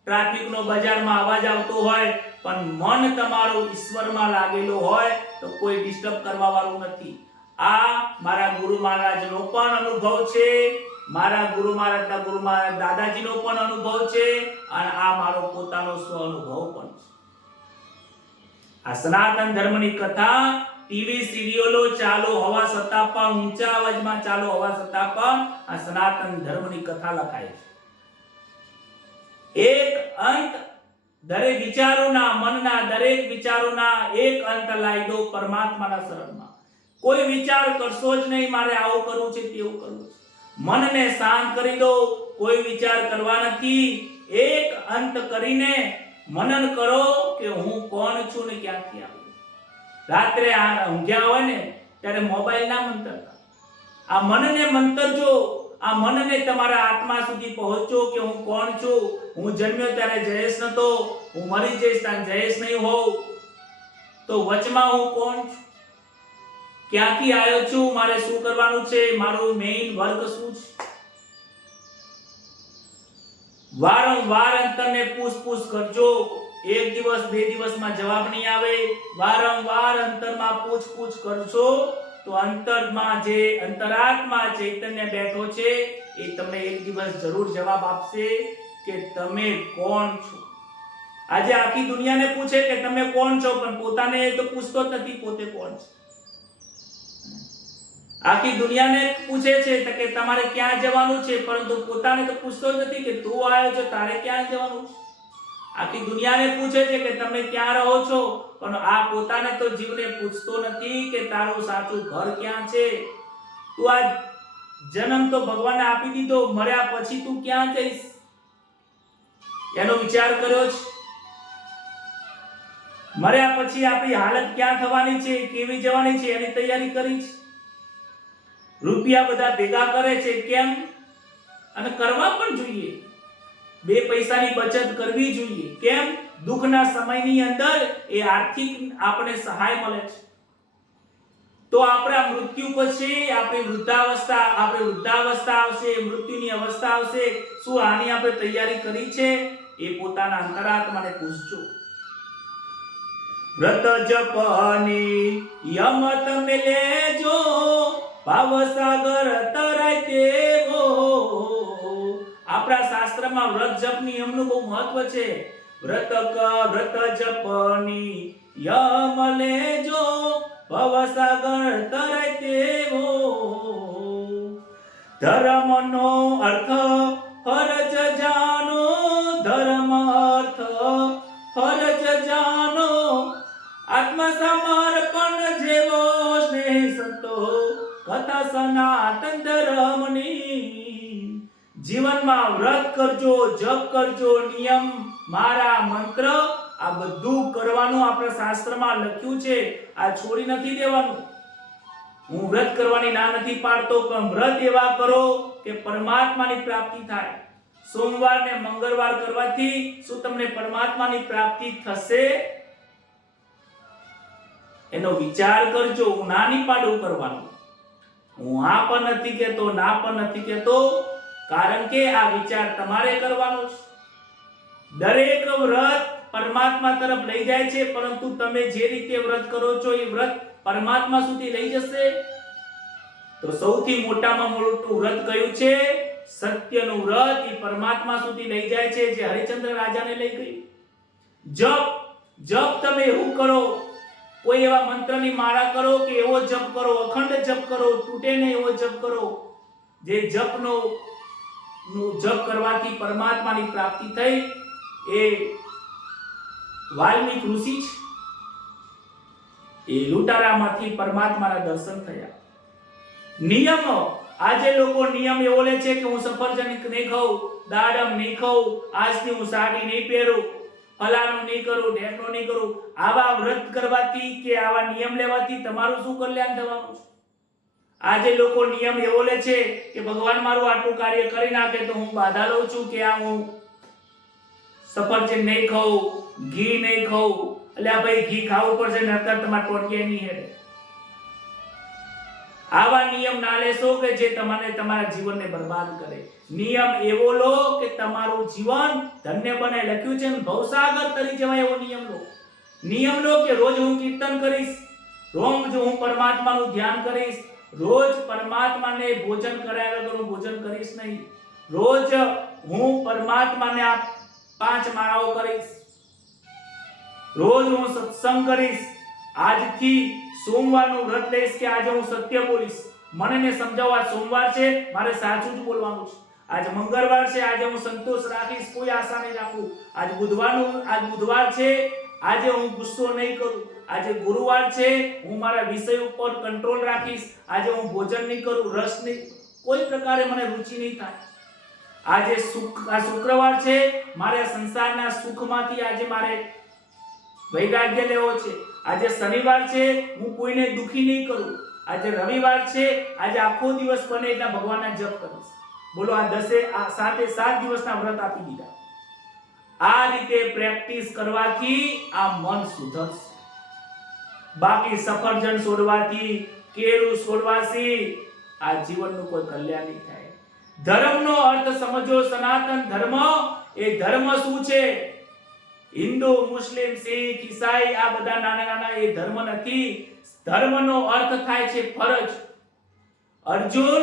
ટ્રાફિકનો બજારમાં અવાજ આવતો હોય, પણ મન તમારું ઈશ્વરમાં લાગેલું હોય તો કોઈ ડિસ્ટર્બ કરવા વાળું નથી. આ મારા ગુરુ મહારાજનો પણ અનુભવ છે, મારા ગુરુ મહારાજના ગુરુ મહારાજ દાદાજીનો પણ અનુભવ છે, અને આ મારો પોતાનો સ્વ અનુભવ પણ છે. આ સનાતન ધર્મની કથા ટીવી સિરિયલો ચાલુ હોવા છતાં પણ, ઊંચા અવાજમાં ચાલુ હોવા છતાં પણ આ સનાતન ધર્મની કથા લખાય છે. એક અંત દરેક વિચારોના, મનના દરેક વિચારોના એક અંત લાવી દો પરમાત્માના શરણમાં. કોઈ વિચાર કરશો જ નહીં મારે આવું કરવું છે તેવું કરવું છે. મનને શાંત કરી દો, કોઈ વિચાર કરવા નથી. એક અંત કરીને મનન કરો કે હું કોણ છું ને ક્યાંથી આવ્યો. રાત્રે ઊંઘ્યા હોય ને ત્યારે મોબાઈલ ના મંતરતા, આ મનને મંતરજો. આ મનને તમારા આત્મા સુધી પહોંચો કે હું કોણ છું. હું જન્મ્યો ત્યારે જયેશ નતો, હું મરી જઈશ ત્યારે જયેશ નહીં હોઉં, તો વચમાં હું કોણ છું, ક્યાંથી આવ્યો છું, મારે શું કરવાનું છે, મારું મેઇન વર્ક શું છે. વારંવાર અંતરને પૂછ કરજો. એક દિવસ બે દિવસમાં જવાબ નહીં આવે. વારંવાર અંતરમાં પૂછ કરશો તો અંતરમાં જે અંતરાત્મા ચૈતન્ય બેઠો છે એ તમને એક દિવસ જરૂર જવાબ આપશે કે તમે કોણ છો. આજે આખી દુનિયાને પૂછે કે તમે કોણ છો, પણ પોતાને તો પૂછતો જ નથી પોતે કોણ છે. આખી દુનિયાને પૂછે છે કે તમારે ક્યાં જવાનું છે, પરંતુ પોતાને તો પૂછતો જ નથી કે તું આવ્યો છો, તારે ક્યાં જવાનું છે. આખી દુનિયાને પૂછે છે કે તમે ક્યાં રહો છો, પણ આ પોતાને તો જીવને પૂછતો નથી કે તારું સાચું ઘર ક્યાં છે. તું આ જન્મ તો ભગવાને આપી દીધો, મર્યા પછી તું ક્યાં જઈશ એનો વિચાર કર્યો છે. મર્યા પછી આપણી હાલત ક્યાં થવાની છે, કેવી જવાની છે એની તૈયારી કરી છે. રૂપિયા બધા ભેગા કરે છે, કેમ? અને કરવા પણ જોઈએ. બે પૈસાની બચત કરવી જોઈએ, કેમ? દુઃખના સમયની અંદર એ આર્થિક આપણે સહાય મળે છે. તો આપણા મૃત્યુ પછી આપણી વૃદ્ધાવસ્થા આવશે, મૃત્યુની અવસ્થા આવશે, શું આની આપણે તૈયારી કરી છે? એ પોતાના અંતરાત્માને પૂછજો. વ્રત જપની યમ તમે લેજો, ભાવસાગર તરાય તેવો. આપણા શાસ્ત્રમાં વ્રત જપ નિયમનું બહુ મહત્વ છે. વ્રત જપની યમ લેજો, ભવસાગર તરાય તેવો. ધર્મનો અર્થ ફરજ જાનો, ધર્મ અર્થ ફરજ જાનો. આત્મ સમર્પણ જેવો સ્નેહ સંતો, કથા સનાતન ધર્મની. જીવનમાં વ્રત કરજો, જપ કરજો, નિયમ, મારા મંત્ર, આ બધું કરવાનું આપણા શાસ્ત્રમાં લખ્યું છે. આ છોડી નથી દેવાનું. હું વ્રત કરવાની ના નથી પાડતો, પણ વ્રત એવા કરો કે પરમાત્માની પ્રાપ્તિ થાય. સોમવાર ને મંગળવાર કરવાથી શું તમને પરમાત્માની પ્રાપ્તિ થશે? એનો વિચાર કરજો. હું ના નહીં પાડું કરવાનું, હું હા પણ નથી કહેતો, ના પણ નથી કહેતો, કારણ કે આ વિચાર તમારે કરવાનો છે. દરેક વ્રત પરમાત્મા તરફ લઈ જાય છે, પરંતુ તમે જે રીતે વ્રત કરો છો એ વ્રત પરમાત્મા સુધી લઈ જશે. તો સૌથી મોટામાં મોટું વ્રત કયું છે? સત્યનું વ્રત એ પરમાત્મા સુધી લઈ જાય છે, જે હરિચંદ્ર રાજાને લઈ ગઈ. જપ તમે એવું કરો, કોઈ એવા મંત્રની માળા કરો કે એવો જપ કરો, અખંડ જપ કરો, તૂટે નહીં એવો જપ કરો, જે જપ કરવાથી પરમાત્માની પ્રાપ્તિ થઈ. એ વાલ્મીક ઋષિ છે, એ લૂંટારામાંથી પરમાત્માના દર્શન થયા. નિયમો, આજે લોકો નિયમ એવો લે છે કે હું સફરજન નહીં ખાઉં, દાડમ નહીં ખાઉં, આજથી હું સાડી નહીં પહેરું, ફલાણું નહીં કરું, ઢેકણું નહીં કરું. આવા વ્રત કરવાથી કે આવા નિયમ લેવાથી તમારું શું કલ્યાણ થવાનું છે? આજે લોકો નિયમ એવો લે છે કે ભગવાન મારું આટલું કાર્ય કરી નાખે તો હું બાધા લઉં છું કે આ હું સફરજન નહીં ખાઉં, ઘી નહીં ખાઉં. એટલે આ ભાઈ ઘી ખાવું પડશે ને અત્યારે તમારે ટોટિયા નહીં હેડે. આવા નિયમ ના લેશો કે જે તમને તમારા જીવનને બરબાદ કરે. નિયમ એવો લો કે તમારું જીવન ધન્ય બને. લખ્યું છે ભવસાગર તરી જવાય એવો નિયમ લો. નિયમ લો કે રોજ હું કીર્તન કરીશ, રોજ હું પરમાત્માનું ધ્યાન કરીશ, રોજ પરમાત્માને ભોજન કરાવ્યા વગર હું ભોજન કરીશ નહીં, રોજ હું પરમાત્માને આ 5 માળાઓ કરીશ, રોજ હું સત્સંગ કરીશ. આજથી સોમવારનું વ્રત લઈશ કે આજે હું સત્ય બોલીશ. મને સમજાવો, આજ સોમવાર છે, મારે સાચું જ બોલવાનું છે. આજ મંગળવાર છે, આજે હું સંતોષ રાખીશ, કોઈ આશા નહીં રાખું. આજ બુધવાર છે, આજે હું ગુસ્સો નહીં કરું. આજે ગુરુવાર છે, હું મારા વિષય ઉપર કંટ્રોલ રાખીશ. આજે હું ભોજન નહીં કરું, રસ નહીં, કોઈ પ્રકારે મને રુચિ નહીં થાય. આજે શુક્રવાર છે, મારે સંસારના સુખમાંથી આજે મારે વૈરાગ્ય લેવો છે. આજે શનિવાર છે, હું કોઈને દુખી નહીં કરું. આજે રવિવાર છે, આજે આખો દિવસ બને એટલા ભગવાનના જપ કરીશ. બોલો, આ 7 દિવસના વ્રત આપી દીધા. આ રીતે પ્રેક્ટિસ કરવાથી આ મન સુધરશે. બાકી સફરજન છોડવાથી, કેળું છોડવાથી આ જીવનનું કોઈ કલ્યાણ નહીં થાય. ધર્મનો અર્થ સમજો. સનાતન ધર્મ એ ધર્મ શું છે? હિન્દુ, મુસ્લિમ, શીખ, ઈસાઈ આ બધા નાના એ ધર્મ નથી. ધર્મનો અર્થ થાય છે ફરજ. અર્જુન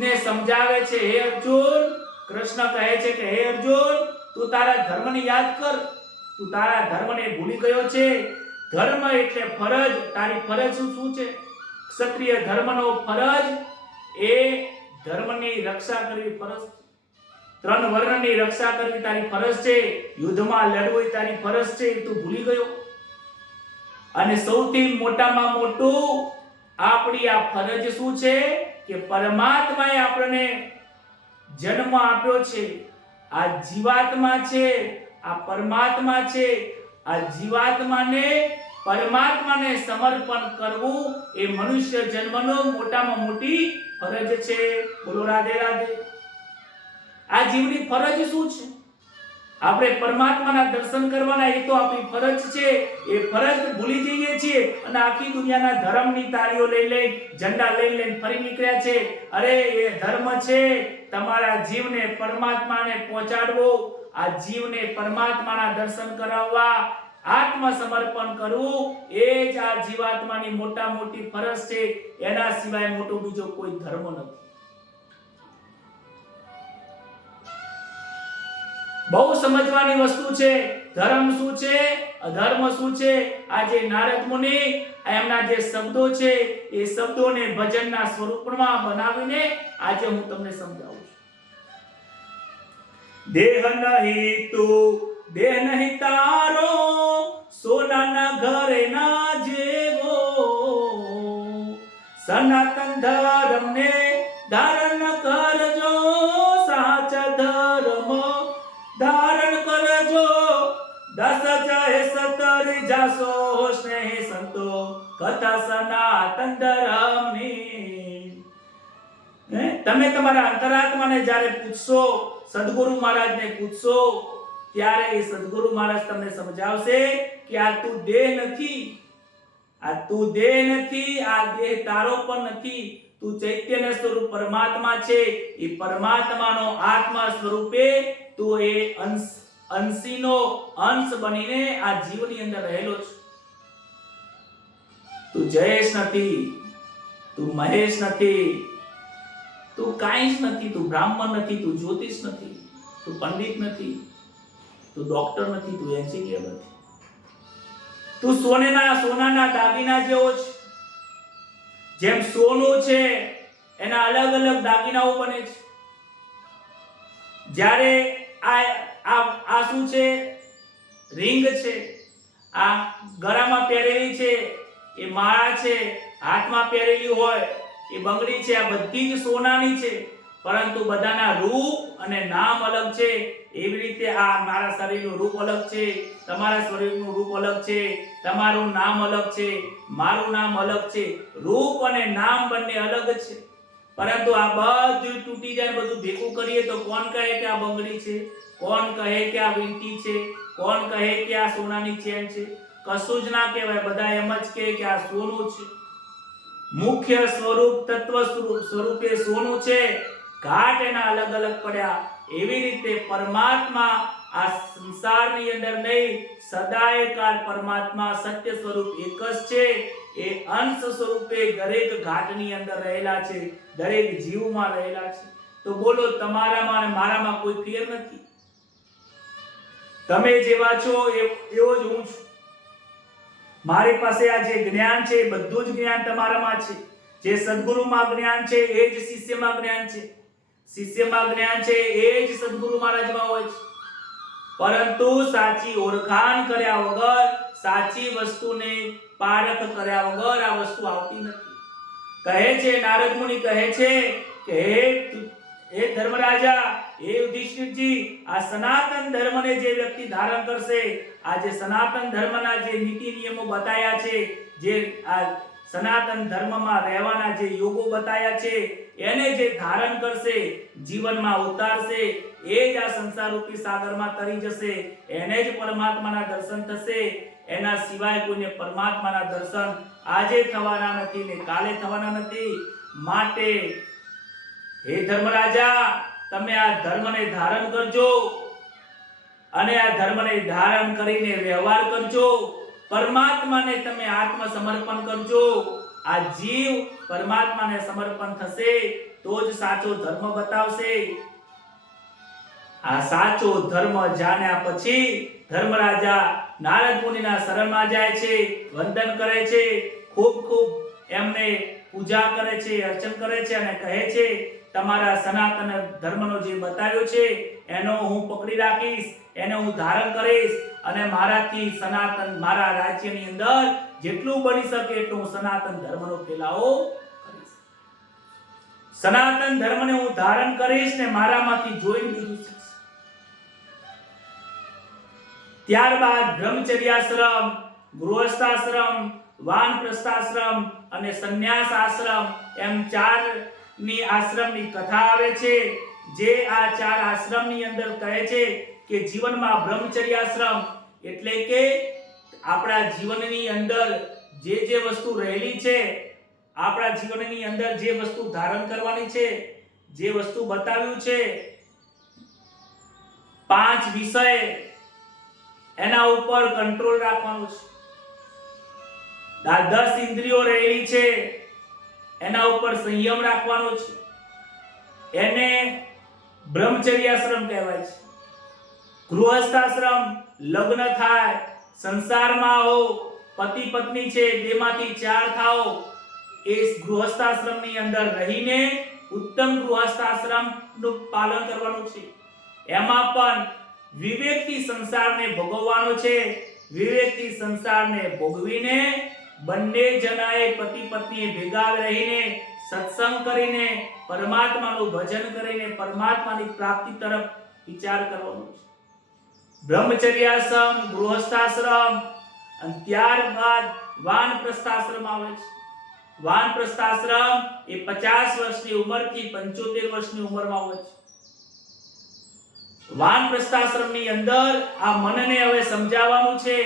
ને સમજાવે છે, હે અર્જુન, કૃષ્ણ કહે છે કે હે અર્જુન, તું તારા ધર્મને યાદ કર. તું તારા ધર્મને ભૂલી ગયો છે. ધર્મ એટલે ફરજ. તારી ફરજ શું છે? ક્ષત્રિય ધર્મનો ફરજ એ ધર્મની રક્ષા કરવી ફરજ. 3 વર્ણની રક્ષા કરવી તારી ફરજ છે. યુદ્ધમાં લડવું તારી ફરજ છે, તું ભૂલી ગયો. અને સૌથી મોટામાં મોટું આપણી આ ફરજ શું છે કે પરમાત્માએ આપણને જન્મ આપ્યો છે. આ જીવાત્મા છે, આ પરમાત્મા છે. આ જીવાત્માને પરમાત્માને સમર્પણ કરવું એ મનુષ્ય જન્મનો મોટામાં મોટી ફરજ છે. બોલો રાધે રાધે. આ જીવની ફરજ શું છે? આપણે પરમાત્માના દર્શન કરવાના, એ તો આપણી ફરજ છે. એ ફરજ ભૂલી જઈએ છીએ અને આખી દુનિયાના ધર્મની તાળીઓ લઈ ઝંડા લઈને ફરી નીકળ્યા છે. અરે એ ધર્મ છે તમારા જીવને પરમાત્માને પહોંચાડવો, આ જીવને પરમાત્માના દર્શન કરાવવા, આત્મસમર્પણ કરવું એ જ આ જીવાત્માની મોટી ફરજ છે. એના સિવાય મોટો બીજો કોઈ ધર્મ નથી. બહુ સમજવાની વસ્તુ છે. ધર્મ શું છે, અધર્મ શું છે? આજે નારદ મુનિ એમના જે શબ્દો છે એ શબ્દોને ભજનના સ્વરૂપમાં બનાવીને આજે હું તમને સમજાવું છું. દેહ નહીં તું, દેહ નહીં તારો, સોનાના ઘરે ના જેવો, સનાતન ધર્મને ધારણ કરજો, સાચા ધર્મ ધારણ કરજો. 10 જાય 17 જાસો સ્નેહ સંતો, કથા સનાતન ધર્મની. તમે તમારા અંતરાત્માને જ્યારે પૂછશો, સદગુરુ મહારાજને પૂછશો, ત્યારે એ સદગુરુ મહારાજ તમને સમજાવશે કે આ તું દેહ નથી, આ તું દેહ નથી, આ દેહ તારો પણ નથી. તું ચૈતન્ય સ્વરૂપ પરમાત્મા છે. એ પરમાત્માનો આત્મા સ્વરૂપે તું એ અંશીનો અંશ બનીને આ જીવની અંદર રહેલો છે. તું જયેશ નથી, તું મહેશ નથી, તું કાંઈ જ નથી, તું બ્રાહ્મણ નથી, તું જ્યોતિષ નથી, તું પંડિત નથી, તું ડોક્ટર નથી, તું એન્જિનિયર નથી, તું સોનાના દાગીના જેવો છે. જેમ સોનું છે એના અલગ અલગ દાગીનાઓ બને છે. જ્યારે આ શું છે? રિંગ છે. આ ગળામાં પહેરેલી છે એ માળા છે, હાથમાં પહેરેલી હોય એ બંગડી છે. આ બધી જ સોનાની છે, પરંતુ બધાના રૂપ અને નામ અલગ છે. એવી રીતે આ મારા શરીરનું રૂપ અલગ છે, તમારા શરીરનું રૂપ અલગ છે, તમારું નામ અલગ છે, મારું નામ અલગ છે. રૂપ અને નામ બંને અલગ છે, પરંતુ આ બધું તૂટી જાય, બધું ભેગું કરીએ તો કોણ કહે કે આ બંગડી છે, કોણ કહે કે આ વીંટી છે, કોણ કહે કે આ સોનાની ચેન છે? કશું જ ના કહેવાય. બધા એમ જ કહે કે આ સોનું છે. મુખ્ય સ્વરૂપ તત્વ સ્વરૂપે સોનું છે, ઘાટ એના અલગ અલગ પડ્યા. એવી રીતે પરમાત્મા આ સંસારની અંદર નહીં, સદાયકાળ પરમાત્મા સત્ય સ્વરૂપ એક જ છે. એ અંશ સ્વરૂપે દરેક ઘાટની અંદર રહેલા છે, દરેક જીવમાં રહેલા છે. તો બોલો, તમારામાં અને મારામાં કોઈ ફેર નથી. તમે જેવા છો એવો જ હું છું. મારી પાસે આ જે જ્ઞાન છે બધું જ જ્ઞાન તમારામાં છે. જે સદગુરુમાં જ્ઞાન છે એ જ શિષ્યમાં જ્ઞાન છે. શિષ્યમાં જ્ઞાન છે એ જ સદગુરુ મહારાજમાં હોય છે. પરંતુ સાચી ઓળખાણ કર્યા વગર, સાચી વસ્તુને પારખ કર્યા વગર આ વસ્તુ આવતી નથી. કહે છે, નારદ મુનિ કહે છે કે હે ધર્મરાજા, હે યુધિષ્ઠિરજી, આ સનાતન ધર્મને જે વ્યક્તિ ધારણ કરશે, આ જે સનાતન ધર્મના જે નીતિ નિયમો બતાયા છે, જે આ સનાતન ધર્મમાં રહેવાના જે યોગો બતાયા છે, એને જે ધારણ કરશે, જીવનમાં ઉતારશે, એ જ આ સંસાર રૂપી સાગરમાં તરી જશે. એને જ પરમાત્માના દર્શન થશે. એના સિવાય કોઈને પરમાત્માના દર્શન આજે થવાના નથી ને કાલે થવાના નથી. માટે હે ધર્મરાજા, તમે આ ધર્મને ધારણ કરજો અને આ ધર્મને ધારણ કરીને વ્યવહાર કરજો. પરમાત્માને તમે આત્મસમર્પણ કરજો. આ જીવ પરમાત્માને સમર્પણ થશે તો જ સાચો ધર્મ બતાવશે. આ સાચો ધર્મ જાણ્યા પછી ધર્મરાજા નારદ મુનિના શરણમાં જાય છે, વંદન કરે છે, ખૂબ ખૂબ એમને પૂજા કરે છે, અર્ચન કરે છે અને કહે છે, તમારા સનાતન ધર્મનો જે બતાવ્યો છે એનો હું પકડી રાખીશ, એને હું ધારણ કરીશ અને મારાથી સનાતન મારા રાજ્યની અંદર જેટલું બની શકે એટલું હું સનાતન ધર્મનો ફેલાવો કરીશ. સનાતન ધર્મને હું ધારણ કરીશ ને મારામાંથી જોઈને બીજું શીખીશ. ત્યારબાદ બ્રહ્મચર્યાશ્રમ, ગૃહસ્થાશ્રમ, વાનપ્રસ્થાશ્રમ અને સંન્યાસ આશ્રમ એમ 4 ની આશ્રમની કથા આવે છે. જે આ 4 આશ્રમની અંદર કહે છે કે જીવનમાં બ્રહ્મચર્યાશ્રમ એટલે કે આપણા જીવનની અંદર જે વસ્તુ રહેલી છે, આપણા જીવનની અંદર જે વસ્તુ ધારણ કરવાની છે, જે વસ્તુ બતાવ્યું છે, 5 વિષય એના ઉપર કંટ્રોલ રાખવાનો છે. 10 ઇન્દ્રિયો રહેલી છે એના ઉપર સંયમ રાખવાનો છે. એને બ્રહ્મચર્યાશ્રમ કહેવાય છે. ગૃહસ્થાશ્રમ, લગ્ન થાય, સંસારમાં હો, પતિ પત્ની છે, બેમાંથી 4 થાઓ, એ ગૃહસ્થાશ્રમની અંદર રહીને ઉત્તમ ગૃહસ્થાશ્રમનું પાલન કરવાનું છે. એમાં પણ વિવેકથી સંસારને ભોગવવાનો છે. વિવેકથી સંસારને ભોગવીને બંને જણાએ પતિ પત્નીએ ભેગા રહીને સત્સંગ કરીને પરમાત્માનું ભજન કરીને પરમાત્માની પ્રાપ્તિ તરફ વિચાર કરવાનો છે. બ્રહ્મચર્યાશ્રમ, ગૃહસ્થાશ્રમ અને ત્યારબાદ વાનપ્રસ્થાશ્રમ આવે છે. વાનપ્રસ્થાશ્રમ એ 50 વર્ષની ઉંમરથી 75 વર્ષની ઉંમરમાં હોય છે. વાનપ્રસ્થાશ્રમની અંદર આ મનને હવે સમજાવવાનું છે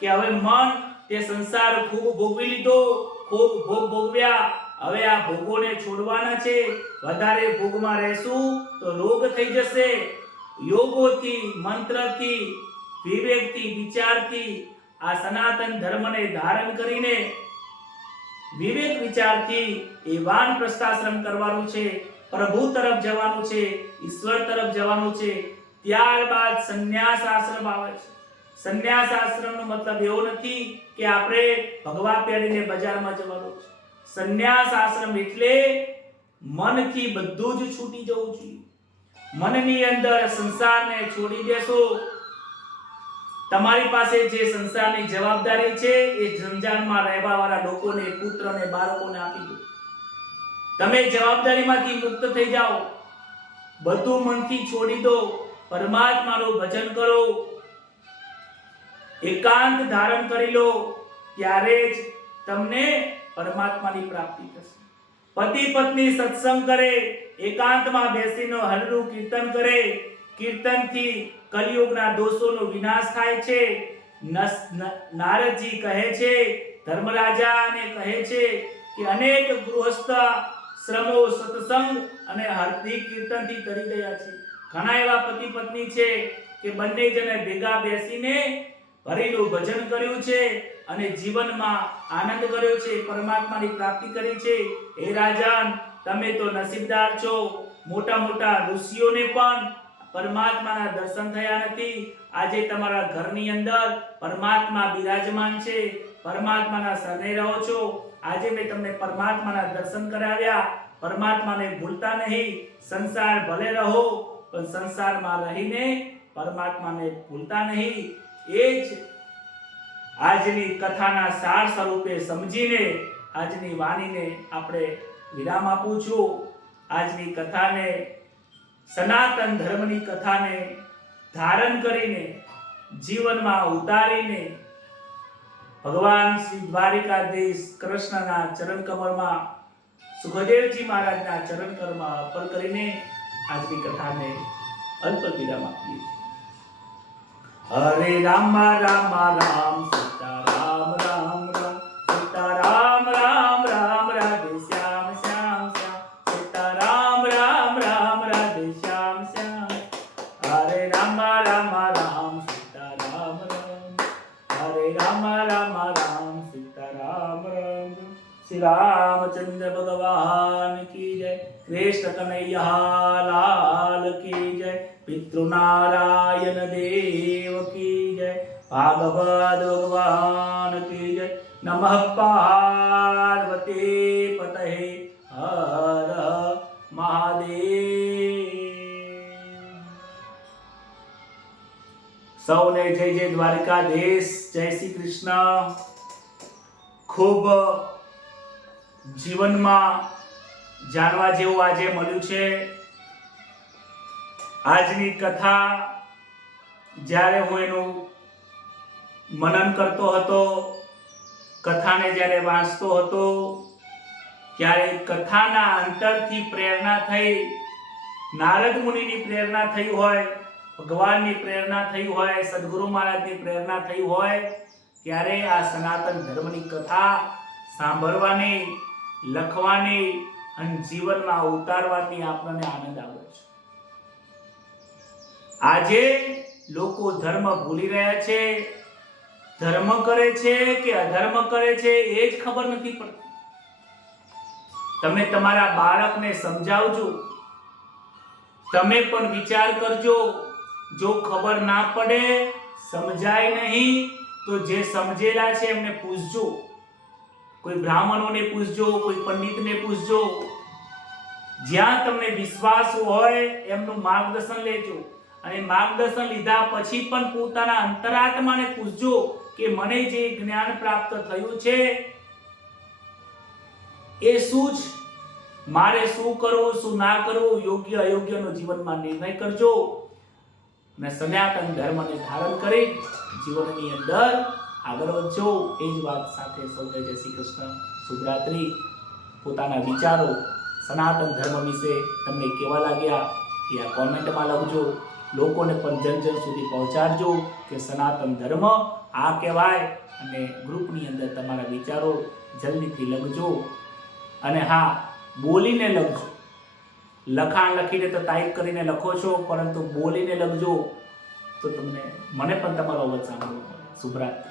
કે હવે મન તે સંસાર ખૂબ ભોગવી લીધો, ખૂબ ભોગ ભોગવ્યા, હવે આ ભોગોને છોડવાના છે. વધારે ભોગમાં રહેશું તો રોગ થઈ જશે. યોગોથી, મંત્રથી, વિવેકથી, વિચારથી આ સનાતન ધર્મને ધારણ કરીને વિવેક વિચારથી એ વાનપ્રસ્થાશ્રમ કરવાનું છે. પ્રભુ તરફ જવાનું છે, ઈશ્વર તરફ જવાનું છે, ત્યારબાદ સંન્યાસ આશ્રમ આવે છે. સંન્યાસ આશ્રમનો મતલબ એવો નથી કે આપણે ભગવા પહેરીને બજારમાં જવાનું છે. સંન્યાસ આશ્રમ એટલે મનથી બધું જ છૂટી જવું જોઈએ. મનની અંદર સંસારને છોડી દેશો. તમારી પાસે જે સંસારની જવાબદારી છે એ જંજાળમાં રહેવા વાળા લોકોને, પુત્રને, બાળકોને આપી દો. તમે જવાબદારીમાંથી મુક્ત થઈ જાઓ. બધું મનથી છોડી દો. પરમાત્માનું ભજન કરો. એકાંત ધારણ કરી લો. ત્યારે જ તમને પરમાત્માની પ્રાપ્તિ થશે. પતિ પત્ની સત્સંગ કરે, એકાંતમાં બેસીને હરનું કીર્તન કરે. કીર્તનથી કલિયુગના દોષોનો વિનાશ થાય છે. નારદજી કહે છે, ધર્મરાજાને કહે છે કે અનેક ગૃહસ્થ શ્રમો સત્સંગ અને હરથી કીર્તનથી તરી ગયા છે. ઘણા એવા પતિ પત્ની છે કે બંને જણે ભેગા બેસીને હરિનું ભજન કર્યું છે અને જીવનમાં આનંદ કર્યો છે, પરમાત્માની પ્રાપ્તિ કરી છે. હે રાજન, તમે તો નસીબદાર છો. મોટા મોટા ઋષિઓને પણ પરમાત્માના દર્શન થયા નથી. આજે તમારા ઘરની અંદર પરમાત્મા બિરાજમાન છે. પરમાત્માના શરણે રહો છો. આજે મેં તમને પરમાત્માના દર્શન કરાવ્યા. પરમાત્માને ભૂલતા નહીં. સંસાર ભલે રહો પણ સંસારમાં રહીને પરમાત્માને ભૂલતા નહીં. એ જ આજની કથાના સાર સ્વરૂપે સમજીને આજની વાણીને આપણે વિરામ આપું છું. આજની કથાને, સનાતન ધર્મની કથાને ધારણ કરીને જીવનમાં ઉતારીને ભગવાન શ્રી દ્વારિકાધીશ કૃષ્ણના ચરણ કમળમાં, સુખદેવજી મહારાજના ચરણ કમળમાં અર્પણ કરીને આજની કથાને અલ્પ વિરામ આપીએ છીએ. હરે રામ રામ રામ સીતા રામ રામ રામ સીતા રામ રામ રામ રાધે શ્યામ શ્યામ શ્યામ સીતા રામ રામ રામ રાધે શ્યામ શ્યામ. હરે રામ રામ રામ સીતા રામ રામ હરે રામ રામ રામ સીતા રામ રામ. શ્રી રામચંદ્ર ભગવાન કી જય. કૃષ્ણ કનૈયા લાલ કી જય. પિતૃનારાયણ દેવ કી જય. ભાગવત ભગવાન કી જય. નમઃ પાર્વતી પતહે હર મહાદેવ. સૌને જય જય દ્વારકાધીશ. જય શ્રી કૃષ્ણ. ખૂબ જીવનમાં જાણવા જેવું આજે મળ્યું છે. આજની કથા જ્યારે હું એનું મનન કરતો હતો, કથાને જ્યારે વાંચતો હતો, ત્યારે કથાના અંતરથી પ્રેરણા થઈ. નારદ મુનિની પ્રેરણા થઈ હોય, ભગવાનની પ્રેરણા થઈ હોય, સદગુરુ મહારાજની પ્રેરણા થઈ હોય, ત્યારે આ સનાતન ધર્મની કથા સાંભળવાની, લખવાની અને જીવનમાં ઉતારવાની આપણને આનંદ આવે છે. આજે લોકો ધર્મ ભૂલી રહ્યા છે. ધર્મ કરે છે કે અધર્મ કરે છે એ જ ખબર નથી પડતી. તમે તમારા બાળકને સમજાવજો. તમે પણ વિચાર કરજો. જો ખબર ના પડે, સમજાય નહીં, તો જે સમજેલા છે એમને પૂછજો. કોઈ બ્રાહ્મણોને પૂછજો, કોઈ પંડિતને પૂછજો. જ્યાં તમને વિશ્વાસ હોય એમનું માર્ગદર્શન લેજો. અને માર્ગદર્શન લીધા પછી પણ પોતાના અંતરાત્માને પૂછજો કે મને જે જ્ઞાન પ્રાપ્ત થયું છે એ શું છે, મારે શું કરવું, શું ના કરવું, યોગ્ય અયોગ્યનો જીવનમાં નિર્ણય કરજો. અને સનાતન ધર્મને ધારણ કરી જીવનની અંદર આગળ વધજો. એ જ વાત સાથે સૌને જય શ્રી કૃષ્ણ. શુભરાત્રી. પોતાના વિચારો સનાતન ધર્મ વિશે તમને કેવા લાગ્યા એ આ કોમેન્ટમાં લખજો. લોકોને પણ જન જન સુધી પહોંચાડજો કે સનાતન ધર્મ આ કહેવાય. અને ગ્રુપની અંદર તમારા વિચારો જલ્દીથી લખજો. અને હા, બોલીને લખજો. લખાણ લખીને તો ટાઈપ કરીને લખો છો, પરંતુ બોલીને લખજો તો મને પણ તમારો અવાજ સાંભળવો મળે. શુભરાત્રી.